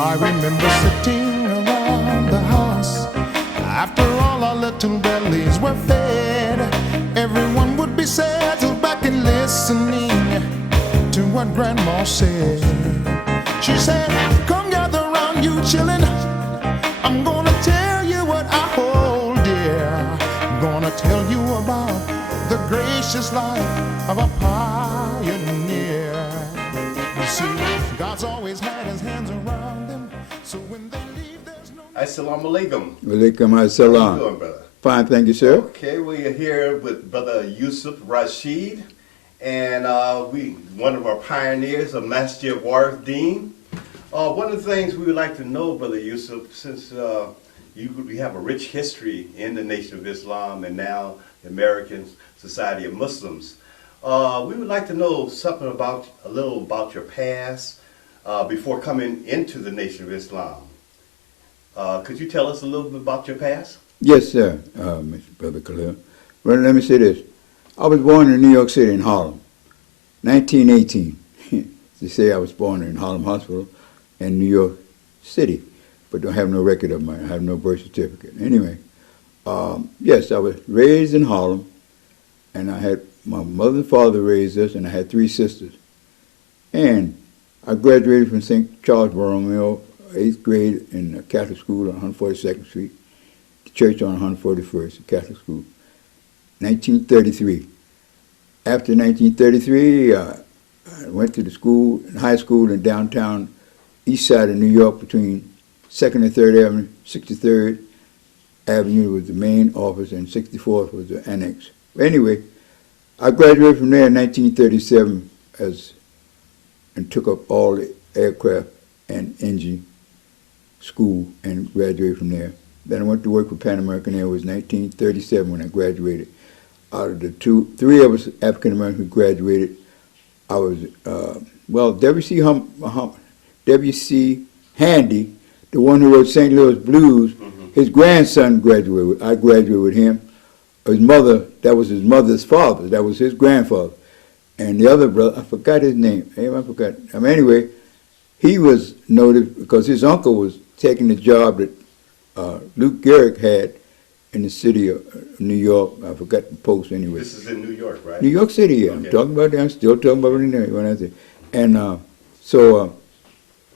I remember sitting around the house. After all our little bellies were fed, everyone would be settled back and listening to what Grandma said. She said, come gather around, you chillin'. I'm gonna tell you what I hold dear. I'm gonna tell you about the gracious life of a pioneer. You see, God's always had his hands around them, so when they leave, there's no... Assalamu alaikum. Walaikum How assalam. you doing, brother? Fine, thank you, sir. Okay, we are here with Brother Yusuf Rasheed, and one of our pioneers of Masjidul Waritheen. One of the things we would like to know, Brother Yusuf, since we have a rich history in the Nation of Islam and now the American Society of Muslims, we would like to know something a little about your past before coming into the Nation of Islam. Could you tell us a little bit about your past? Yes, sir, Mr. Brother Khalil. Well, let me say this. I was born in New York City in Harlem, 1918. They say I was born in Harlem Hospital in New York City, but don't have no record of mine. I have no birth certificate. Anyway, yes, I was raised in Harlem, and I had my mother and father raised us, and I had 3 sisters. And I graduated from St. Charles Borromeo, 8th grade in a Catholic school on 142nd Street, the church on 141st, a Catholic school, 1933. After 1933, I went to the school, high school in downtown east side of New York between 2nd and 3rd Avenue. 63rd Avenue was the main office and 64th was the annex. Anyway, I graduated from there in 1937 and took up all the aircraft and engine school and graduated from there. Then I went to work for Pan American Airways in 1937 when I graduated. Out of the 3 of us African Americans who graduated, I was, W.C. Handy, the one who wrote St. Louis Blues, his grandson graduated. I graduated with him. His mother, that was his mother's father, that was his grandfather. And the other brother, I forgot his name. Anyway, he was noted because his uncle was taking the job that Luke Garrick had in the city of New York. I forgot the post anyway. This is in New York, right? New York City, yeah. Okay. I'm talking about that. I'm still talking about it when I say. And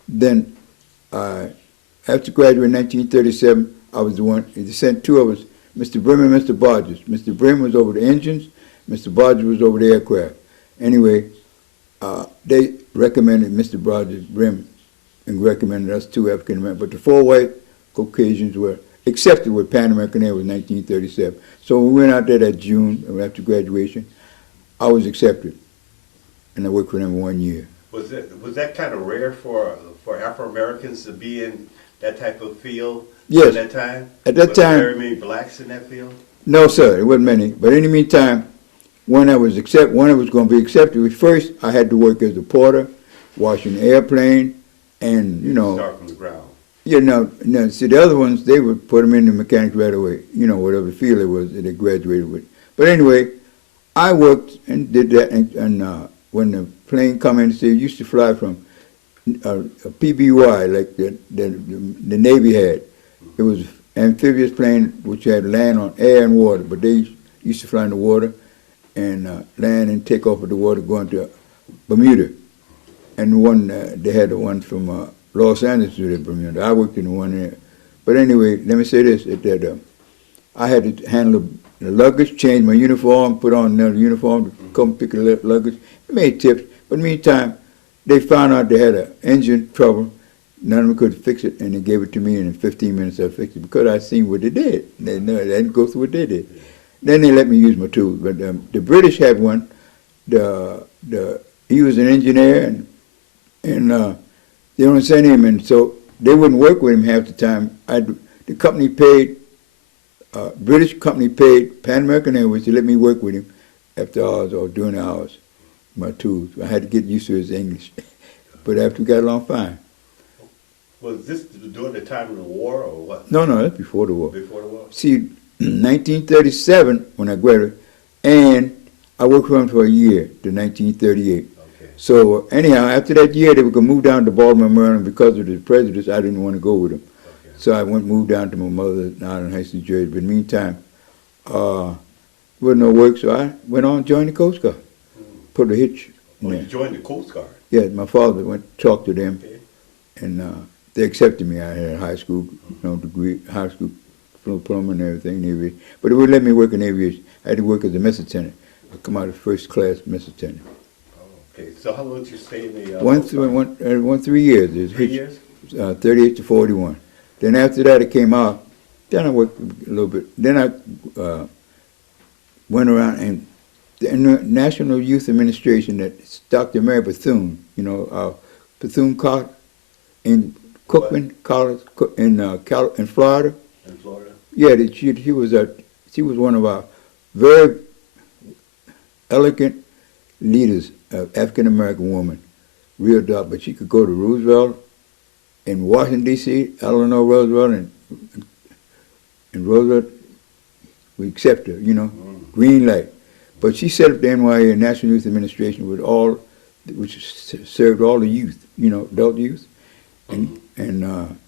then after graduating in 1937, I was the one, they sent 2 of us, Mr. Brim and Mr. Bodgers. Mr. Brim was over the engines, Mr. Bodgers was over the aircraft. Anyway, they recommended Mr. Brim and recommended us 2 African Americans, but the 4 white Caucasians were accepted with Pan American Airways in 1937. So when we went out there that June after graduation, I was accepted, and I worked for them 1 year. Was that kind of rare for Afro Americans to be in that type of field? Yes. At that time? At that was time. There very many blacks in that field? No, sir, it wasn't many. But in the meantime, when I was going to be accepted, first I had to work as a porter, washing the airplane, and Start from the ground. See the other ones, they would put them in the mechanics right away, whatever field it was that they graduated with. But anyway, I worked and did that, and when the plane come in, it used to fly from a PBY, like the Navy had. It was an amphibious plane which had land on air and water, but they used to fly in the water and land and take off of the water going to Bermuda. And they had the one from Los Angeles to Bermuda. I worked in the one there. But anyway, let me say this, that I had to handle the luggage, change my uniform, put on another uniform to come pick the luggage. It made tips. But meantime, they found out they had an engine trouble. None of them could fix it, and they gave it to me, and in 15 minutes I fixed it because I seen what they did. They didn't go through what they did. Then they let me use my tools. But the British had one. He was an engineer, and they only sent him, and so they wouldn't work with him half the time. The company paid, British company paid Pan American Airways to let me work with him after hours or during the hours, my tools. I had to get used to his English. But after we got along fine. Was this during the time of the war or what? No, that's before the war. Before the war? See, 1937 when I graduated, and I worked for him for a year to 1938. Okay. So anyhow, after that year, they were going to move down to Baltimore, Maryland. Because of the prejudice, I didn't want to go with them. Okay. So I moved down to my mother down in Heights, New Jersey. But meantime, there wasn't no work, so I went on and joined the Coast Guard. Put a hitch in Oh, there. you joined the Coast Guard. Yeah, my father went to talk to them, Okay. and they accepted me. I had a high school, degree, high school diploma and everything in aviation. But they would let me work in aviation. I had to work as a mess attendant. I come out of first class mess attendant. Oh, okay. So how long did you stay in the One, Coast Guard? 3 years. There's 3 hitch, years? 38 to 41. Then after that, I came out. Then I worked a little bit. Then I went around and the National Youth Administration, that's Dr. Mary Bethune, Bethune College in Cookman College in Florida. In Florida? Yeah, she was one of our very elegant leaders, African American woman, real dark. But she could go to Roosevelt in Washington D.C., Eleanor Roosevelt, and Roosevelt would accept her, green light. But she set up the NYA, National Youth Administration, which served all the youth, adult youth. And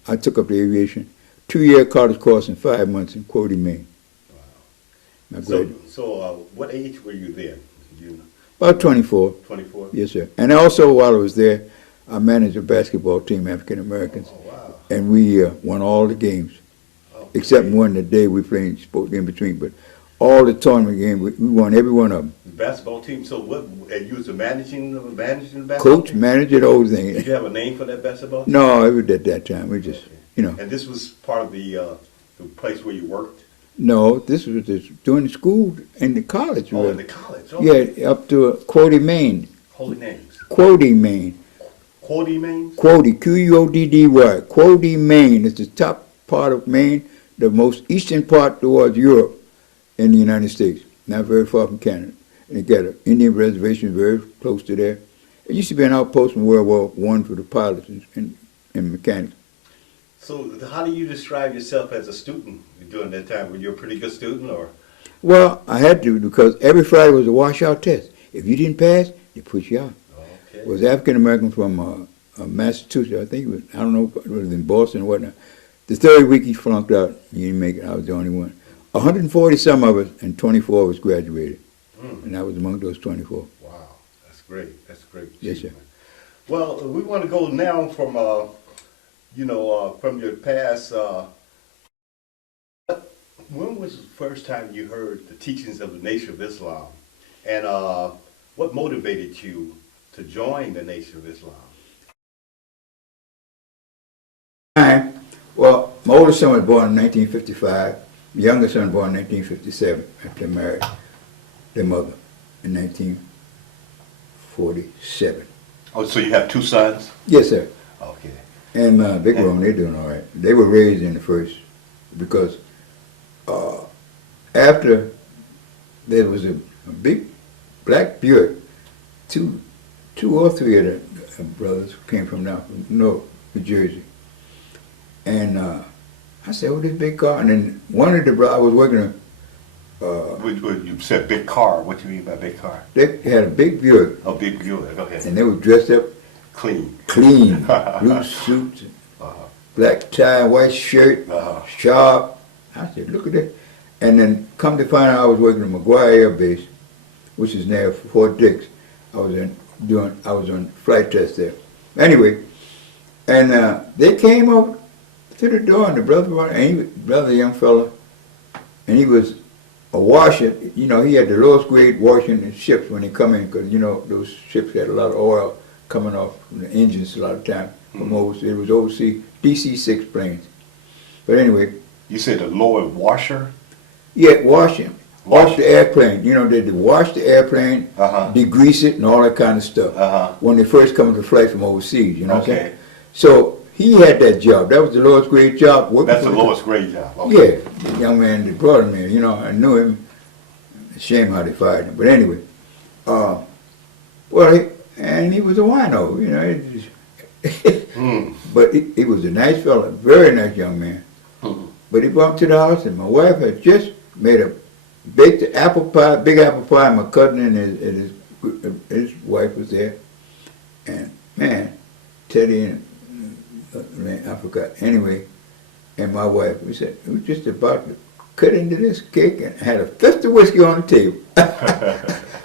I took up the aviation, 2-year college course in 5 months in Quoddy, Maine. Wow. I graduated. So what age were you then? About 24. 24? Yes, sir. And also, while I was there, I managed a basketball team, African Americans, Oh, wow. and we won all the games, Okay. except one the day we played sport in between. But all the tournament games, we won every one of them. The basketball team. So what? And you was managing the basketball Coach, team? manager, the whole thing. Did you have a name for that basketball team? No, it was at that time. We just, And this was part of the place where you worked? No, this was during the school and the college. Oh, really. in the college. Okay. Yeah, up to Quoddy, Maine. Holy names. Quoddy, Maine. Quoddy names? Quoddy, Q-U-O-D-D-Y. Quoddy, Maine. It's the top part of Maine, the most eastern part towards Europe in the United States. Not very far from Canada. And it got an Indian reservation very close to there. It used to be an outpost in World War I for the pilots and mechanics. So how do you describe yourself as a student during that time? Were you a pretty good student, or? Well, I had to, because every Friday was a washout test. If you didn't pass, they put you out. Okay. It was African American from Massachusetts. I think it was, I don't know, it was in Boston or whatnot. The third week he flunked out. He didn't make it. I was the only one. 140 some of us, and 24 of us graduated. And I was among those 24. Wow, that's great. That's great. Yes, sir. Well, we want to go now from, from your past. When was the first time you heard the teachings of the Nation of Islam, and what motivated you to join the Nation of Islam? Well, my oldest son was born in 1955. My youngest son was born in 1957 after they married their mother in 1947. Oh, so you have two sons? Yes, sir. Okay. And they're grown, they're doing all right. They were raised in the first, because after there was a big black Buick, two or three of the brothers came from down from New Jersey. And I said, oh, this big car. And then one of the brothers, I was working You said big car. What do you mean by big car? they had a big Buick, Oh, big Buick. Okay. and they were dressed up Clean. clean, blue suits, black tie, white shirt, Uh-huh. sharp. I said, look at that. And then come to find out I was working at McGuire Air Base, which is near Fort Dix. I was on flight test there. Anyway, and they came up to the door, and the brother, young fella, and he was a washer. He had the lowest grade washing in ships when they come in, because those ships had a lot of oil coming off from the engines a lot of time from overseas. It was overseas DC-6 planes. But anyway. You said the lower washer? Yeah, wash the airplane. They wash the airplane, degrease it, and all that kind of stuff. When they first come to flight from overseas, Okay. So he had that job. That was the lowest grade job. That's the lowest grade job. Okay. Yeah, the young man that brought him here. I knew him. Shame how they fired him. But anyway, and he was a wino. But he was a nice fella, very nice young man. But he brought him to the house, and my wife had just baked the apple pie, big apple pie. My cousin and his wife was there, And man, Teddy and man, I forgot. Anyway, and my wife, we said, we were just about to cut into this cake and had a fifth of whiskey on the table.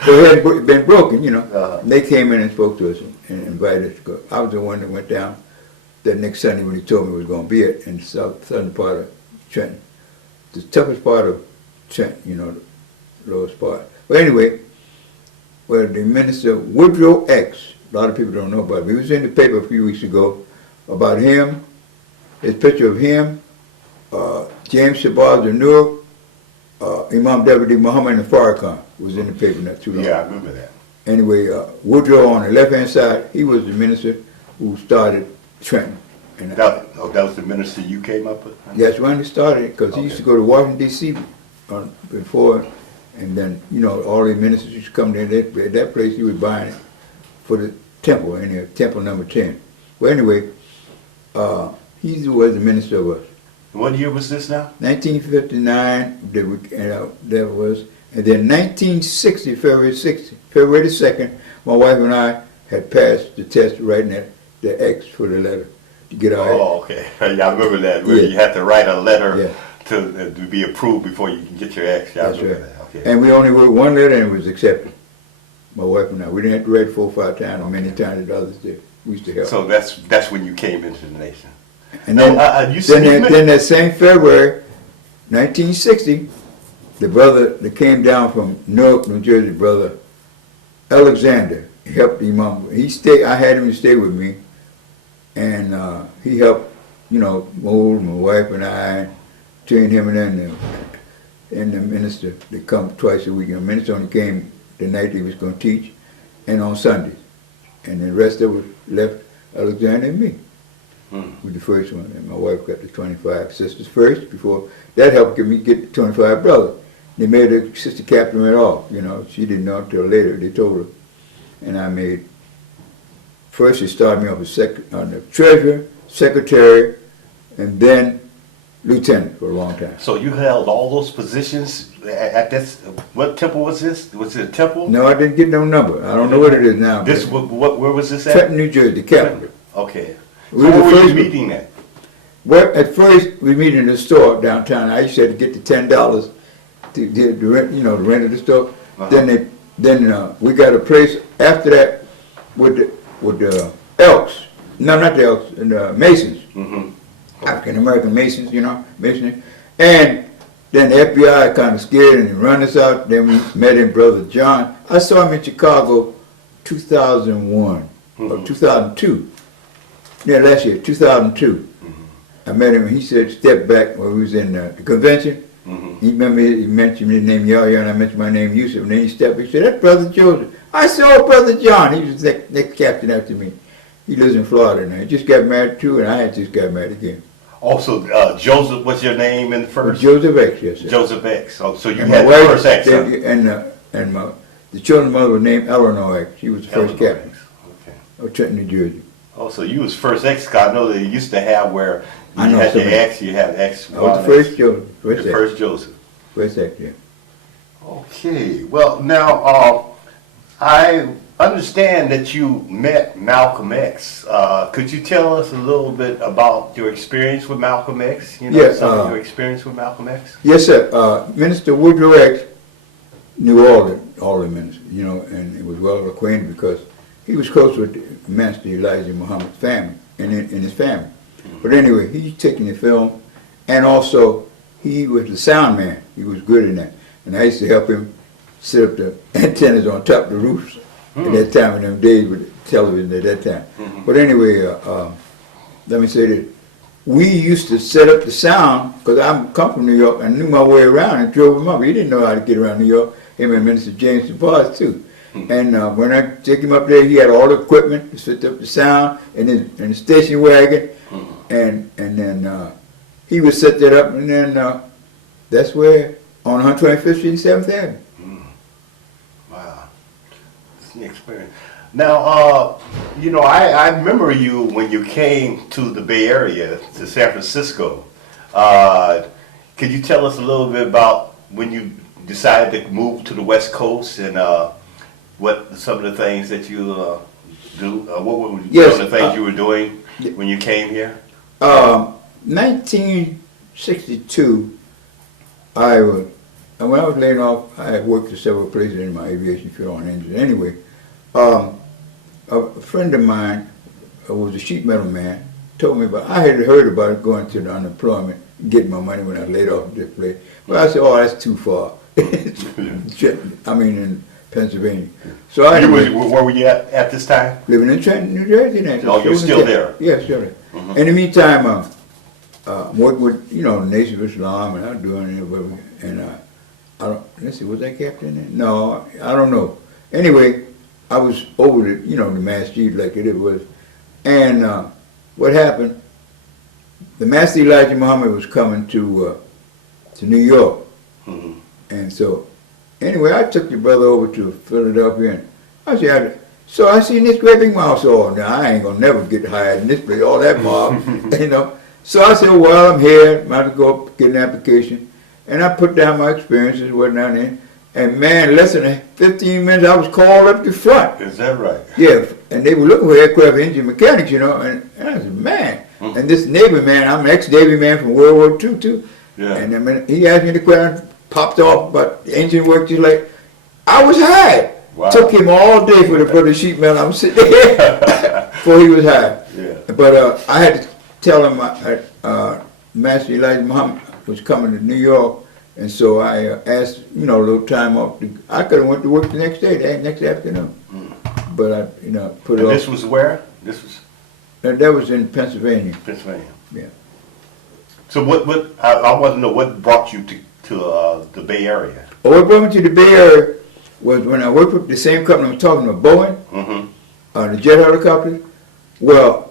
So it had been broken, you know. And they came in and spoke to us and invited us to go. I was the one that went down that next Sunday when he told me it was going to be it in the southern part of Trenton. The toughest part of Trenton, you know, the lowest part. But anyway, well, the minister, Woodrow X, a lot of people don't know about him. He was in the paper a few weeks ago about him, his picture of him, James Shabazz of Newark, Imam Deputy Muhammad and Farrakhan was in the paper not too long. Yeah, I remember that. Anyway, Woodrow on the left-hand side, he was the minister who started Trenton. And That was the minister you came up with? that's when he started, because he used to go to Washington, D.C. Before, and then, you know, all the ministers used to come there. At that place, he was buying it for the temple, in there, temple number 10. Well, anyway, he was the minister of us. What year was this now? 1959, that was, and then 1960, February the 2nd, my wife and I had passed the test writing the X for the letter to get our. Oh, okay. Yeah, I remember that. Where you had to write a letter to be approved before you can get your X. Yeah, I remember that. Okay. And we only wrote one letter and it was accepted. My wife and I. We didn't have to write 4 or 5 times or many times that others did. We used to help. So that's when you came into the nation. And then, then that same February, 1960, the brother that came down from Newark, New Jersey, brother Alexander, he helped Imam. He stayed. I had him to stay with me, and he helped, you know, mold my wife and I, train him, and then the minister. They come twice a week. And the minister only came the night he was going to teach, and on Sundays, and the rest of it left Alexander and me. With the first one, and my wife got the 25 sisters first. Before that helped me get the 25 brothers. They made her sister captain right off. You know, she didn't know until later. They told her, and I made. First, they started me off as on the treasurer, secretary, and then lieutenant for a long time. So you held all those positions at this. What temple was this? Was it a temple? No, I didn't get no number. I don't know what it is now. This where was this at? Trenton, New Jersey, the capital. Okay. We So were the where were you first meeting at? Well, at first we meet in the store downtown. I used to have to get the $10 to rent, you know, the rent of the store. Then we got a place after that with the Elks. No, not the Elks, the Masons. African American Masons, you know, Masonry. And then the FBI kind of scared and run us out. Then we met him, Brother John. I saw him in Chicago 2001 or 2002. Yeah, last year, 2002. I met him and he said, step back when we was in the convention. He mentioned his name Yahya and I mentioned my name Yusuf. And then he stepped back and said, that's Brother Joseph. I saw Brother John. He was next captain after me. He lives in Florida now. He just got married too, and I had just got married again. Also, Joseph was your name in the first? Joseph X, yes, sir. Joseph X. Oh, so you and had the wife, first X. The children's mother was named Eleanor X. She was the first captain Okay. of Trenton, New Jersey. Oh, so you was first X. I know they used to have where you had your X, you had X. I was the first Joseph. First Joseph. First X, yeah. Okay. Well, now I understand that you met Malcolm X. Could you tell us a little bit about your experience with Malcolm X? You know, some of your experience with Malcolm X? Yes, sir. Minister Woodrow X knew all the ministers, you know, and he was well acquainted because he was close with Master Elijah Muhammad's family and in his family. But anyway, he's taking the film, and also he was the sound man. He was good in that. And I used to help him set up the antennas on top of the roofs at that time, in them days with television at that time. But anyway, let me say this. We used to set up the sound, because I come from New York and knew my way around and drove him up. He didn't know how to get around New York. Him and Minister James DeBarge too. And when I took him up there, he had all the equipment to set up the sound and the station wagon. And then he would set that up, and then that's where, on 125th Street and 7th Avenue. Wow. It's an experience. Now, you know, I remember you when you came to the Bay Area, to San Francisco. Could you tell us a little bit about when you decided to move to the West Coast and what some of the things that you do? What were Yes, the things you were doing when you came here? 1962, when I was laid off, I had worked at several places in my aviation fuel and engine. Anyway, a friend of mine who was a sheet metal man told me about, I had heard about it going to the unemployment, getting my money when I was laid off at this place. But I said, oh, that's too far. I mean, in Pennsylvania. So I where were you at this time? living in Trenton, New Jersey. Then. Oh, you're still there? Yeah, still there. In the meantime, working with, the Nation of Islam, and I was doing it, and I don't, let's see, was that captain there? No, I don't know. Anyway, I was over the, the masjid like it was. And what happened, the Master Elijah Muhammad was coming to New York. And so, anyway, I took your brother over to Philadelphia, and I said, so I seen this great big mouse. Oh, now I ain't gonna never get hired in this place, all that mob, So I said, well, I'm here, I'm about to go up, get an application. And I put down my experiences, whatnot in. And man, less than 15 minutes, I was called up to front. Is that right? Yeah, and they were looking for aircraft engine mechanics, and I said, man. And this Navy man, I'm an ex-Navy man from World War II, too. Yeah. And I mean, he asked me the question, popped off, but the engine worked just like, I was hired. Wow. Took him all day for the sheet metal. I'm sitting there before he was hired. Yeah. But I had to tell him Master Elijah Muhammad was coming to New York, and so I asked, a little time off. I could have went to work the next day, next afternoon. But I, put it off. This was where? This was? That was in Pennsylvania. Pennsylvania. Yeah. So I want to know what brought you to the Bay Area? Well, what brought me to the Bay Area was when I worked with the same company I was talking about, Boeing, the jet helicopters. Well,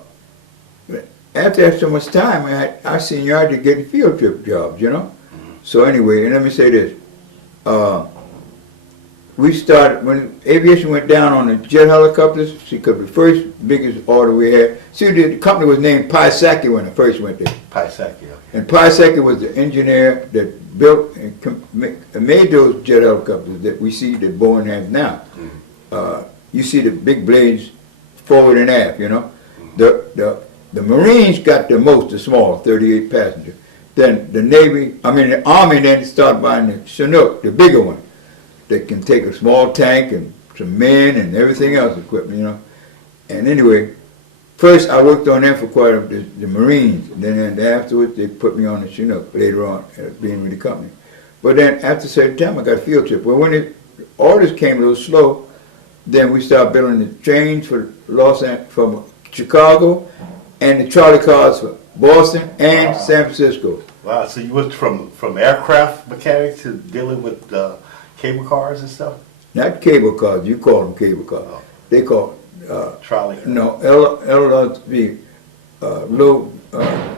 after I had so much time, I seniority to get field trip jobs, So anyway, and let me say this. We started, when aviation went down on the jet helicopters, because the first biggest order we had, the company was named Piasecki when I first went there. Piasecki, okay. And Piasecki was the engineer that built and made those jet helicopters that we see that Boeing has now. You see the big blades forward and aft, The Marines got the most, the small, 38 passenger. Then the Army then started buying the Chinook, the bigger one, that can take a small tank and some men and everything else equipment, And anyway, first I worked on them for quite a bit, the Marines. And then afterwards they put me on the Chinook later on, being with the company. But then after a certain time I got a field trip. Well, when the orders came a little slow, then we started building the trains for from Chicago, and the trolley cars for Boston and San Francisco. Wow, so you went from aircraft mechanics to dealing with cable cars and stuff? Not cable cars, you call them cable cars. Oh. They call trolley cars. No, LRV, low, I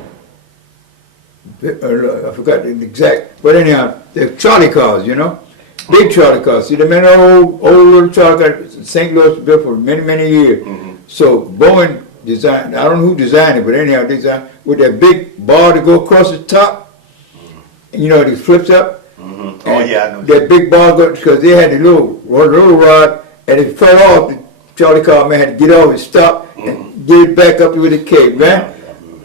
forgot the exact, but anyhow, they're trolley cars, big trolley cars. See, the many old little trolley cars, St. Louis built for many, many years. So Boeing designed, I don't know who designed it, but anyhow, designed with that big bar to go across the top, and it flips up. Oh yeah, I know. That big bar, because they had the little rod, and it fell off. The trolley car man had to get off and stop and get it back up with the cape, man.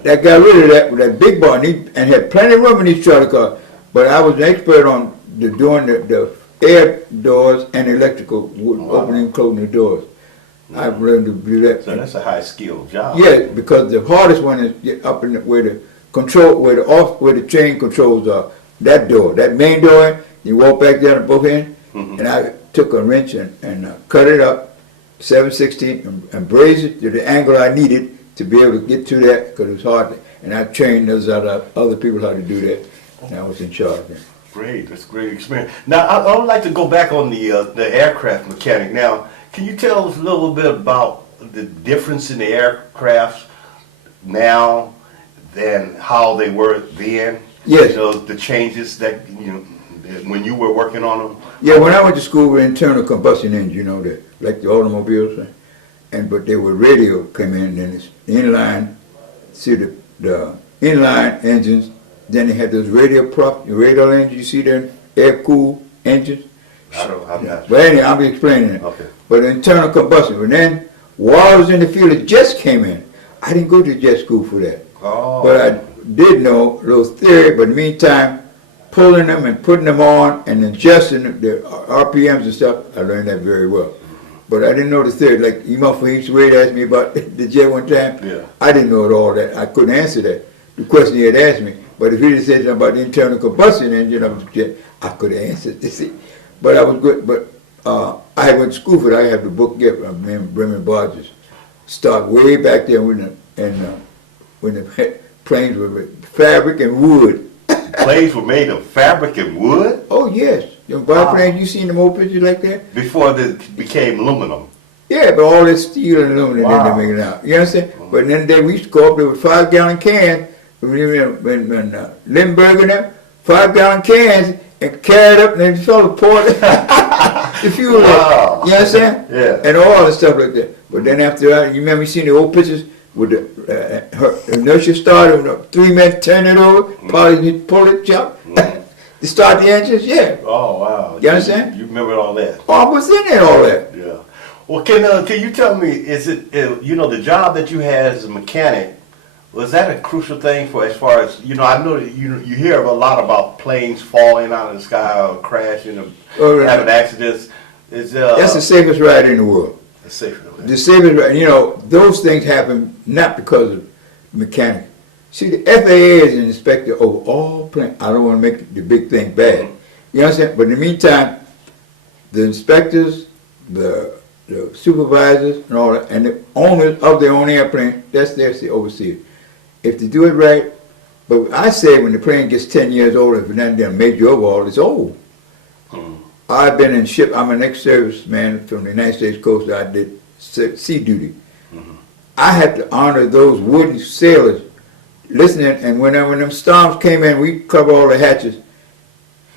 That got rid of that with that big bar, and had plenty of room in these trolley cars. But I was an expert on doing the air doors and electrical, opening and closing the doors. I've learned to do that. So that's a high skilled job. Yeah, because the hardest one is up in where the train controls are. That door, that main door, you walk back there on both ends, and I took a wrench and cut it up, 7/16, and brazed it to the angle I needed to be able to get to that, because it was hard. And I trained those other people how to do that, and I was in charge of it. Great, that's a great experience. Now, I would like to go back on the aircraft mechanic. Now, can you tell us a little bit about the difference in the aircrafts now than how they were then? Yes. The changes that, when you were working on them? Yeah, when I went to school with internal combustion engine, like the automobiles, but they were radio came in, and it's inline, see the inline engines, then they had those radial engines, you see them, air-cooled engines. I'm not But anyway, I'll be explaining it. Okay. But internal combustion, and then while I was in the field, the Jets came in. I didn't go to jet school for that. Oh. But I did know a little theory, but in the meantime, pulling them and putting them on and adjusting the RPMs and stuff, I learned that very well. But I didn't know the theory. Like, you know, for each way asked me about the jet one time, Yeah. I didn't know it all that. I couldn't answer that, the question he had asked me. But if he had said something about the internal combustion engine of the jet, I could have answered, you see. But I was good. But I went to school for that. I have the book gift of Bremen Barges. Start way back there when the planes were with fabric and wood. Planes were made of fabric and wood? Oh, yes. Them biplanes, you seen them old pictures like that? Before they became aluminum. Yeah, but all that steel and aluminum, Wow. then they make it out. You understand? But then the day we used to go up there with 5-gallon cans, when Lindbergh and them, 5-gallon cans, and carried up and then sort of poured the fuel Wow. in. You understand? Yeah. And all the stuff like that. But then after that, you remember you seen the old pictures with the inertia starter, with the 3 men turn it over, probably pull it, jump, to start the engines, yeah. Oh, wow. You understand? You remember all that? Oh, I was in there all that. Yeah. Well, can you tell me, is it, you know, the job that you had as a mechanic, was that a crucial thing for as far as, you know, I know that you hear a lot about planes falling out of the sky or crashing or having accidents. That's the safest ride in the world. the safer ride. The safest ride, you know, those things happen not because of mechanics. See, the FAA is an inspector over all planes. I don't want to make the big thing bad. You understand? But in the meantime, the inspectors, the supervisors, and all that, and the owners of their own airplane, that's the overseer. If they do it right, but I say when the plane gets 10 years old, if it's not done a major overhaul, it's old. I've been in ship, I'm an ex-serviceman from the United States Coast, I did sea duty. I had to honor those wooden sailors listening, and when them storms came in, we cover all the hatches,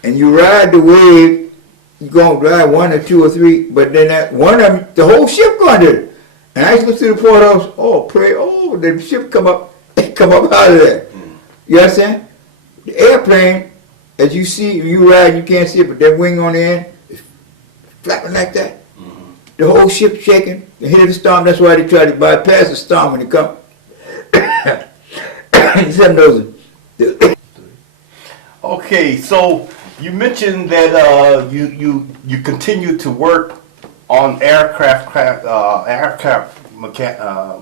and you ride the wave, you're going to drive 1 or 2 or 3, but then that one of them, the whole ship going to it. And I used to go through the port house, oh, pray, oh, the ship come up out of there. You understand? The airplane, as you see, you ride, you can't see it, but that wing on the end is flapping like that. The whole ship shaking, the head of the storm, that's why they try to bypass the storm when they come. Except those. Okay, so you mentioned that you continue to work on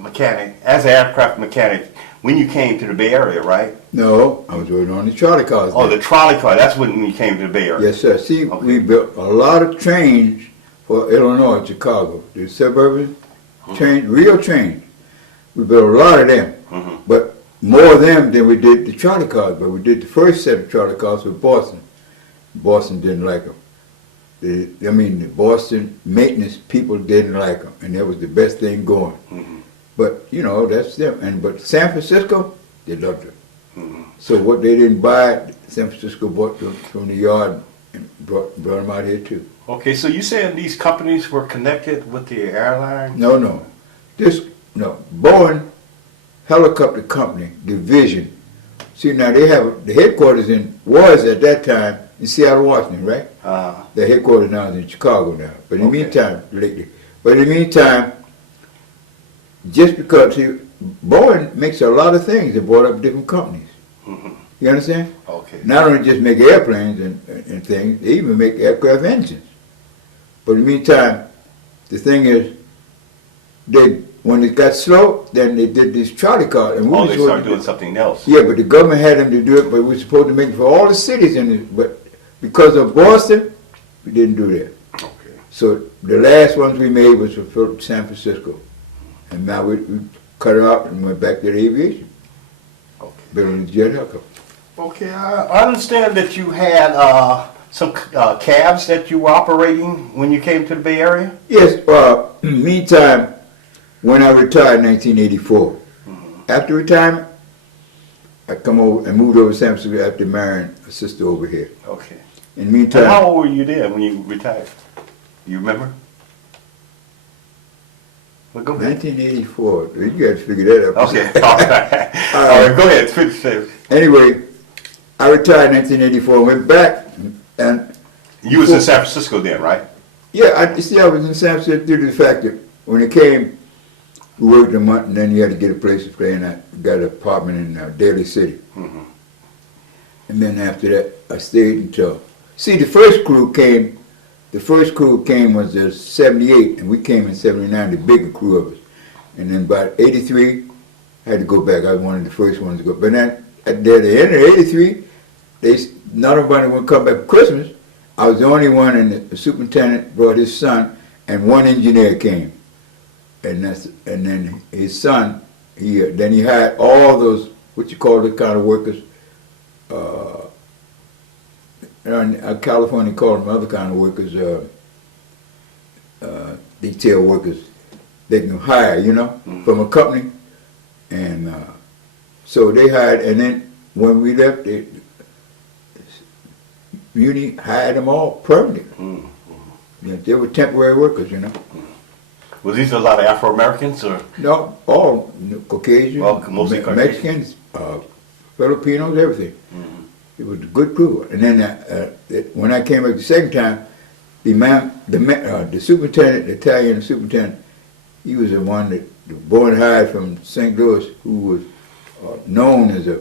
mechanic as an aircraft mechanic when you came to the Bay Area, right? No, I was working on the charter cars. Oh, the trolley car. That's when you came to the Bay Area. Yes, sir. See, Okay. we built a lot of trains for Illinois, Chicago, the suburban trains, real trains. We built a lot of them, but more of them than we did the charter cars. But we did the first set of charter cars with Boston. Boston didn't like them. The Boston maintenance people didn't like them, and that was the best thing going. But you know, that's them. But San Francisco, they loved it. So what they didn't buy, San Francisco bought them from the yard and brought them out here too. Okay, so you saying these companies were connected with the airline? No. Boeing Helicopter Company Division. See, now they have the headquarters was at that time in Seattle, Washington, right? The headquarters now is in Chicago now. But in the meantime, just because Boeing makes a lot of things, they bought up different companies. You understand? Okay. Not only just make airplanes and things, they even make aircraft engines. But in the meantime, the thing is, when it got slow, then they did this charter car. And They started doing something else. Yeah, but the government had them to do it, but we were supposed to make it for all the cities in it. But because of Boston, we didn't do that. Okay. So the last ones we made was for San Francisco. And now we cut it out and went back to the aviation. Okay. Building the jet helicopter. Okay, I understand that you had some cabs that you were operating when you came to the Bay Area? Yes, meantime, when I retired in 1984, after retirement, I come over and moved over to San Francisco after marrying a sister over here. Okay. In the meantime, And how old were you then when you retired? You remember? Well, go ahead. 1984, you got to figure that out. Okay, all right. All right, go ahead, finish it. Anyway, I retired in 1984, went back, and You was in San Francisco then, right? yeah, I was in San Francisco due to the fact that when it came We worked a month, and then you had to get a place to stay, and I got an apartment in Daly City. Mm-hmm. And then after that, I stayed until, see, the first crew came was 78, and we came in 79, the bigger crew of us. And then about 83, I had to go back. I was one of the first ones to go. But then at the end of 83, not everybody would come back for Christmas. I was the only one, and the superintendent brought his son, and one engineer came. And then his son, then he had all those, what you call the kind of workers, in California call them other kind of workers, detail workers they can hire, from a company. And so they hired, and then when we left, the Muni hired them all permanently. Yeah, they were temporary workers, Well, these are a lot of Afro-Americans, or? No, all Caucasian, Well, mostly Mexicans, Filipinos, everything. It was a good crew. And then when I came back the second time, the superintendent, the Italian superintendent, he was the one that the boy hired from St. Louis, who was known as a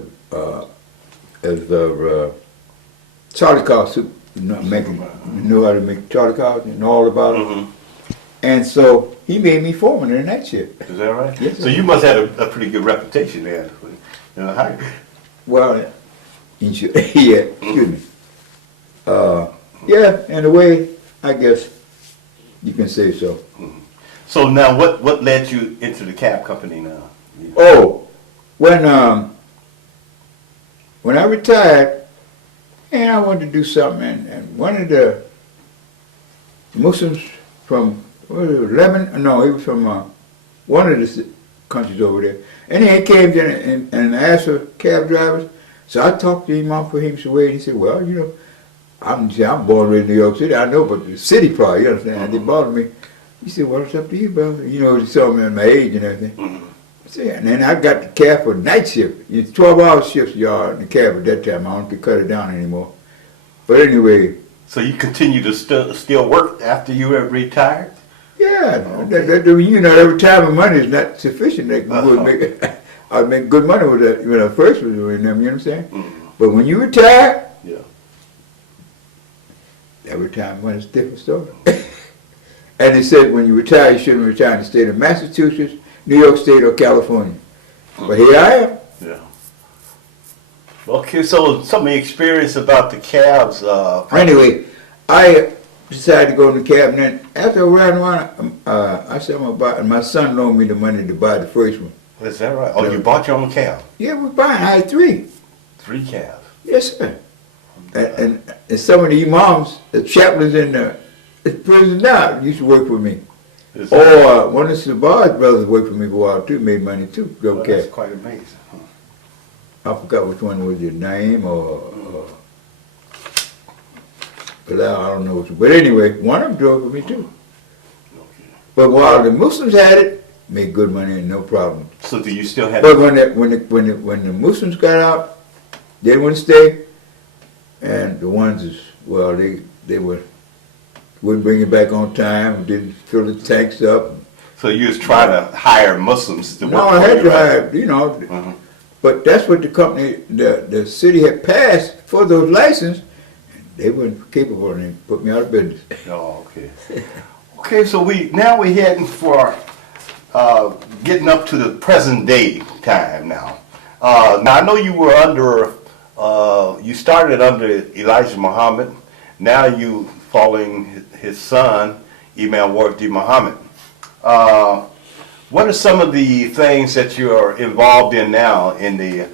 Charlie car soup, knew how to make Charlie cars and all about it. And so he made me foreman in that ship. Is that right? Yes. So you must have a pretty good reputation there. Well, yeah, excuse me. Yeah, in a way, I guess you can say so. So now, what led you into the cab company now? Oh, when I retired, and I wanted to do something, and one of the Muslims from Lebanon, no, he was from one of the countries over there, and he came in and asked for cab drivers. So I talked to him out for him to wait. He said, well, I'm born in New York City. I know, but the city probably, you understand, they bothered me. He said, well, it's up to you, brother. He saw me at my age and everything. I said, and then I got the cab for night shift. It's 12-hour shifts, y'all, in the cab at that time. I don't could cut it down anymore. But anyway. So you continue to still work after you were retired? Yeah. Okay. Every time the money is not sufficient, I make good money with that when I first was doing them, you know what I'm saying? But when you retire, every time money's a different story. And they said when you retire, you shouldn't retire in the state of Massachusetts, New York State, or California. But here I am. Yeah. Okay, so some of the experience about the cabs. Anyway, I decided to go in the cab, and then after I ran around, I said, and my son loaned me the money to buy the first one. Is that right? Oh, you bought your own cab? Yeah, we're buying. I had 3. 3 cabs? Yes, sir. And some of the imams, the chaplains in the prison now, used to work for me. Or one of the Sabar's brothers worked for me for a while too, made money too. Well, that's quite amazing. I forgot which one was it, Naim or Bilal, I don't know which one. But anyway, one of them drove for me too. Okay. But while the Muslims had it, made good money and no problem. So do you still have? But when the Muslims got out, they wouldn't stay, and the ones they wouldn't bring it back on time, didn't fill the tanks up. So you was trying to hire Muslims to work? No, I had to hire, But that's what the company, the city had passed for those licenses. They weren't capable, and they put me out of business. Oh, okay. Okay, so we're heading for getting up to the present day time now. Now I know you were you started under Elijah Muhammad. Now you following his son, Imam Waritheen Muhammad. What are some of the things that you are involved in now in the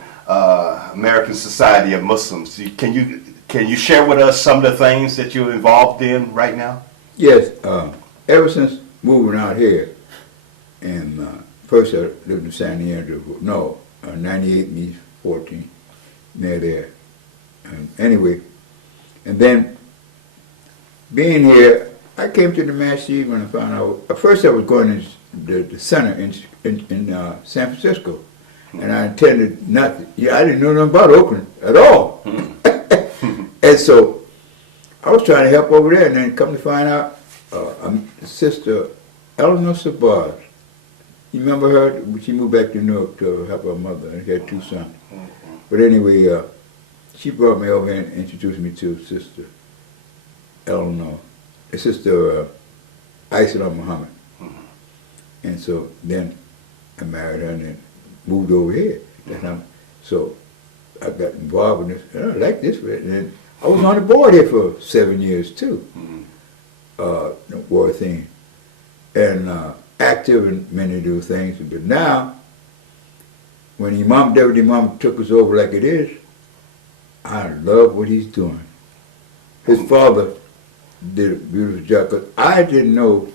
American Society of Muslims? Can you share with us some of the things that you're involved in right now? Yes. Ever since moving out here, and first I lived in San Diego, 98 and East 14, near there. Anyway, and then being here, I came to the Masjid when I found out. At first I was going to the center in San Francisco, and I attended nothing. Yeah, I didn't know nothing about Oakland at all. And so I was trying to help over there, and then come to find out, Sister Eleanor Sabars, You remember her? She moved back to New York to help her mother, and she had 2 sons. But anyway, she brought me over and introduced me to Sister Eleanor, Sister Islam Muhammad. And so then I married her and then moved over here. So I got involved in this, and I like this. And then I was on the board here for 7 years too, Waritheen, and active in many of those things. But now, when Deputy Imam took us over like it is, I love what he's doing. His father did a beautiful job, because I didn't know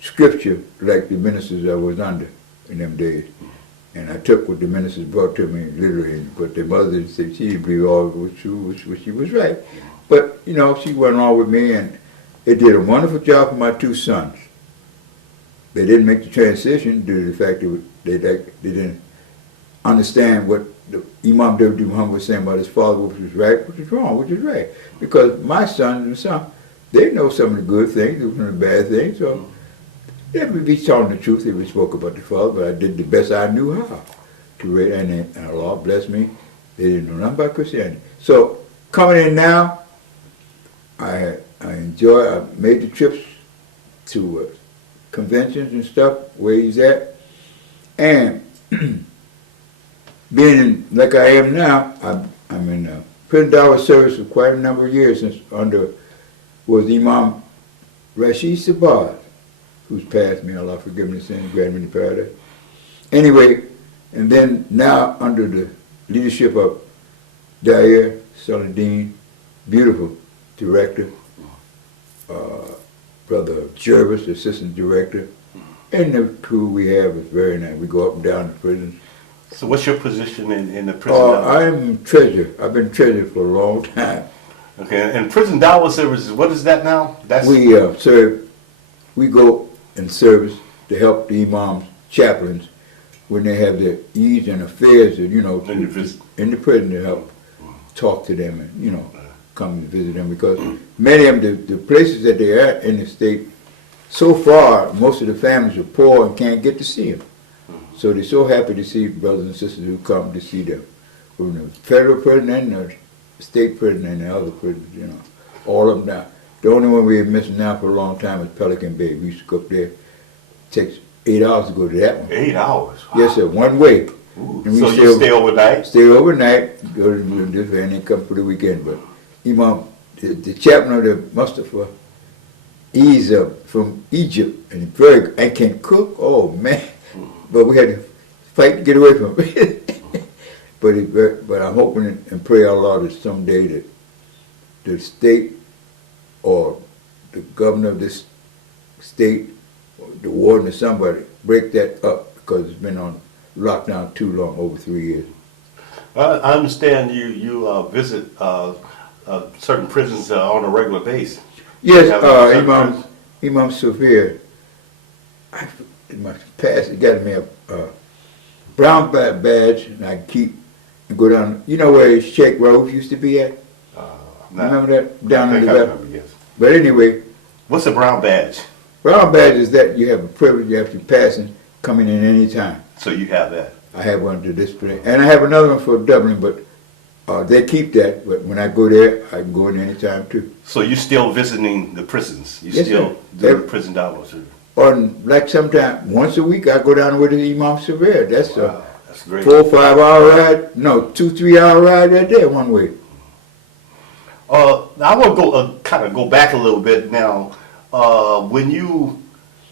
scripture like the ministers I was under in them days. And I took what the ministers brought to me literally, but the mother said she didn't believe all of it was true, which she was right. But, you know, she went on with me, and it did a wonderful job for my 2 sons. They didn't make the transition due to the fact that they didn't understand what the Imam Deputy Muhammad was saying about his father, which was right, which was wrong, which was right. Because my sons and sons, they know some of the good things, some of the bad things, so they would be telling the truth if we spoke about the father, but I did the best I knew how to read, and Allah bless me, they didn't know nothing about Christianity. So coming in now, I made the trips to conventions and stuff where he's at, and being in, like I am now, I'm in prison dawah service for quite a number of years, since was Imam Rashid Sabah, who's passed me, Allah forgive me the sin, grant me the paradise. Anyway, and then now under the leadership of Dair Saladin, beautiful director, Brother Jervis, assistant director, and the crew we have is very nice. We go up and down the prisons. So what's your position in the prison? I'm treasurer. I've been treasurer for a long time. Okay, and prison dawah services, what is that now? We serve, we go in service to help the imams, chaplains, when they have their needs and affairs, you know, in the prison to help talk to them and, you know, come and visit them, because many of them, the places that they are in the state, so far, most of the families are poor and can't get to see them. So they're so happy to see brothers and sisters who come to see them. From the federal prison and the state prison and the other prisons, you know, all of them now. The only one we're missing now for a long time is Pelican Bay. We used to go up there. It takes 8 hours to go to that one. 8 hours? Wow. Yes, sir, one way. And we so you stay overnight? Stay overnight, go to this way, and then come for the weekend. But Imam, the chaplain of the Mustafa, he's from Egypt, and very, and can cook, oh man. But we had to fight to get away from him. But I'm hoping and pray Allah that someday that the state or the governor of this state, or the warden or somebody, break that up, because it's been on lockdown too long, over 3 years. I understand you visit certain prisons on a regular basis. Yes, Imam Sufir, in my past, he got me a brown badge, and I keep and go down. You know where Sheikh Raouf used to be at? Remember that? Down in the left? Yes. But anyway. What's a brown badge? Brown badge is that you have a privilege, you have to pass and coming in any time. So you have that? I have one to display. And I have another one for Dublin, but they keep that. But when I go there, I can go in any time too. So you're still visiting the prisons? You Yes, still sir. do the prison dawah too? Or like sometime, once a week, I go down with the Imam Severe. That's wow, that's great. 4 or 5 hour ride, no, 2 or 3 hour ride right there one way. I want to go kind of go back a little bit now. When you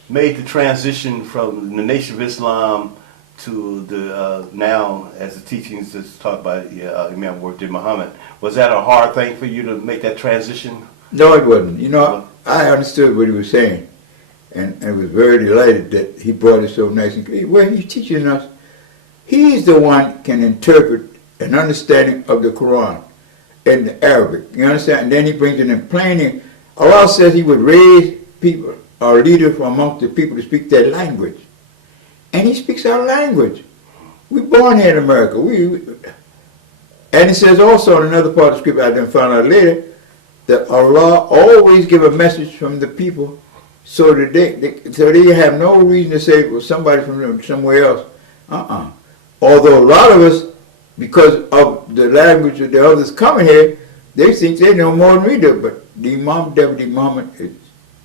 made the transition from the Nation of Islam to the now as the teachings that's taught by Imam Waritheen Muhammad, was that a hard thing for you to make that transition? No, it wasn't. You know, I understood what he was saying, and I was very delighted that he brought it so nice. And well, he's teaching us. He's the one can interpret an understanding of the Quran in the Arabic. You understand? And then he brings it in plain. Allah says he would raise people, our leader from amongst the people to speak their language. And he speaks our language. We're born here in America. And it says also in another part of the scripture I didn't find out later, that Allah always give a message from the people So that they have no reason to say, well, somebody from somewhere else. Although a lot of us, because of the language of the others coming here, they think they know more than we do. But the Imam Deputy Muhammad is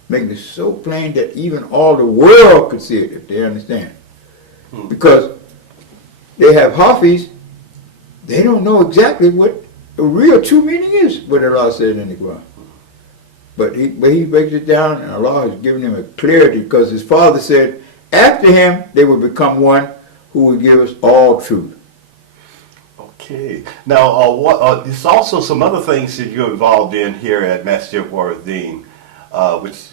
making it so plain that even all the world could see it if they understand. Because they have Hafiz, they don't know exactly what the real true meaning is, what Allah said in the Quran. But he breaks it down, and Allah has given him a clarity, because his father said, after him, they will become one who will give us all truth. Okay. Now, there's also some other things that you're involved in here at Masjidul Waritheen, which,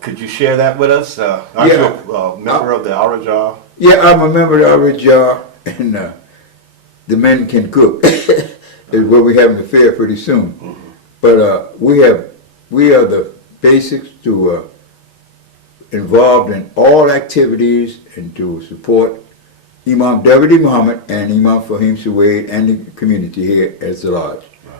could you share that with us? Aren't you a member of the HAJJI? Yeah, I'm a member of the HAJJI, and the men can cook. Is where we have an affair pretty soon. But we are the basics to involved in all activities and to support Imam Deputy Muhammad and Imam Fahim Suwaid and the community here at the lodge. Wow.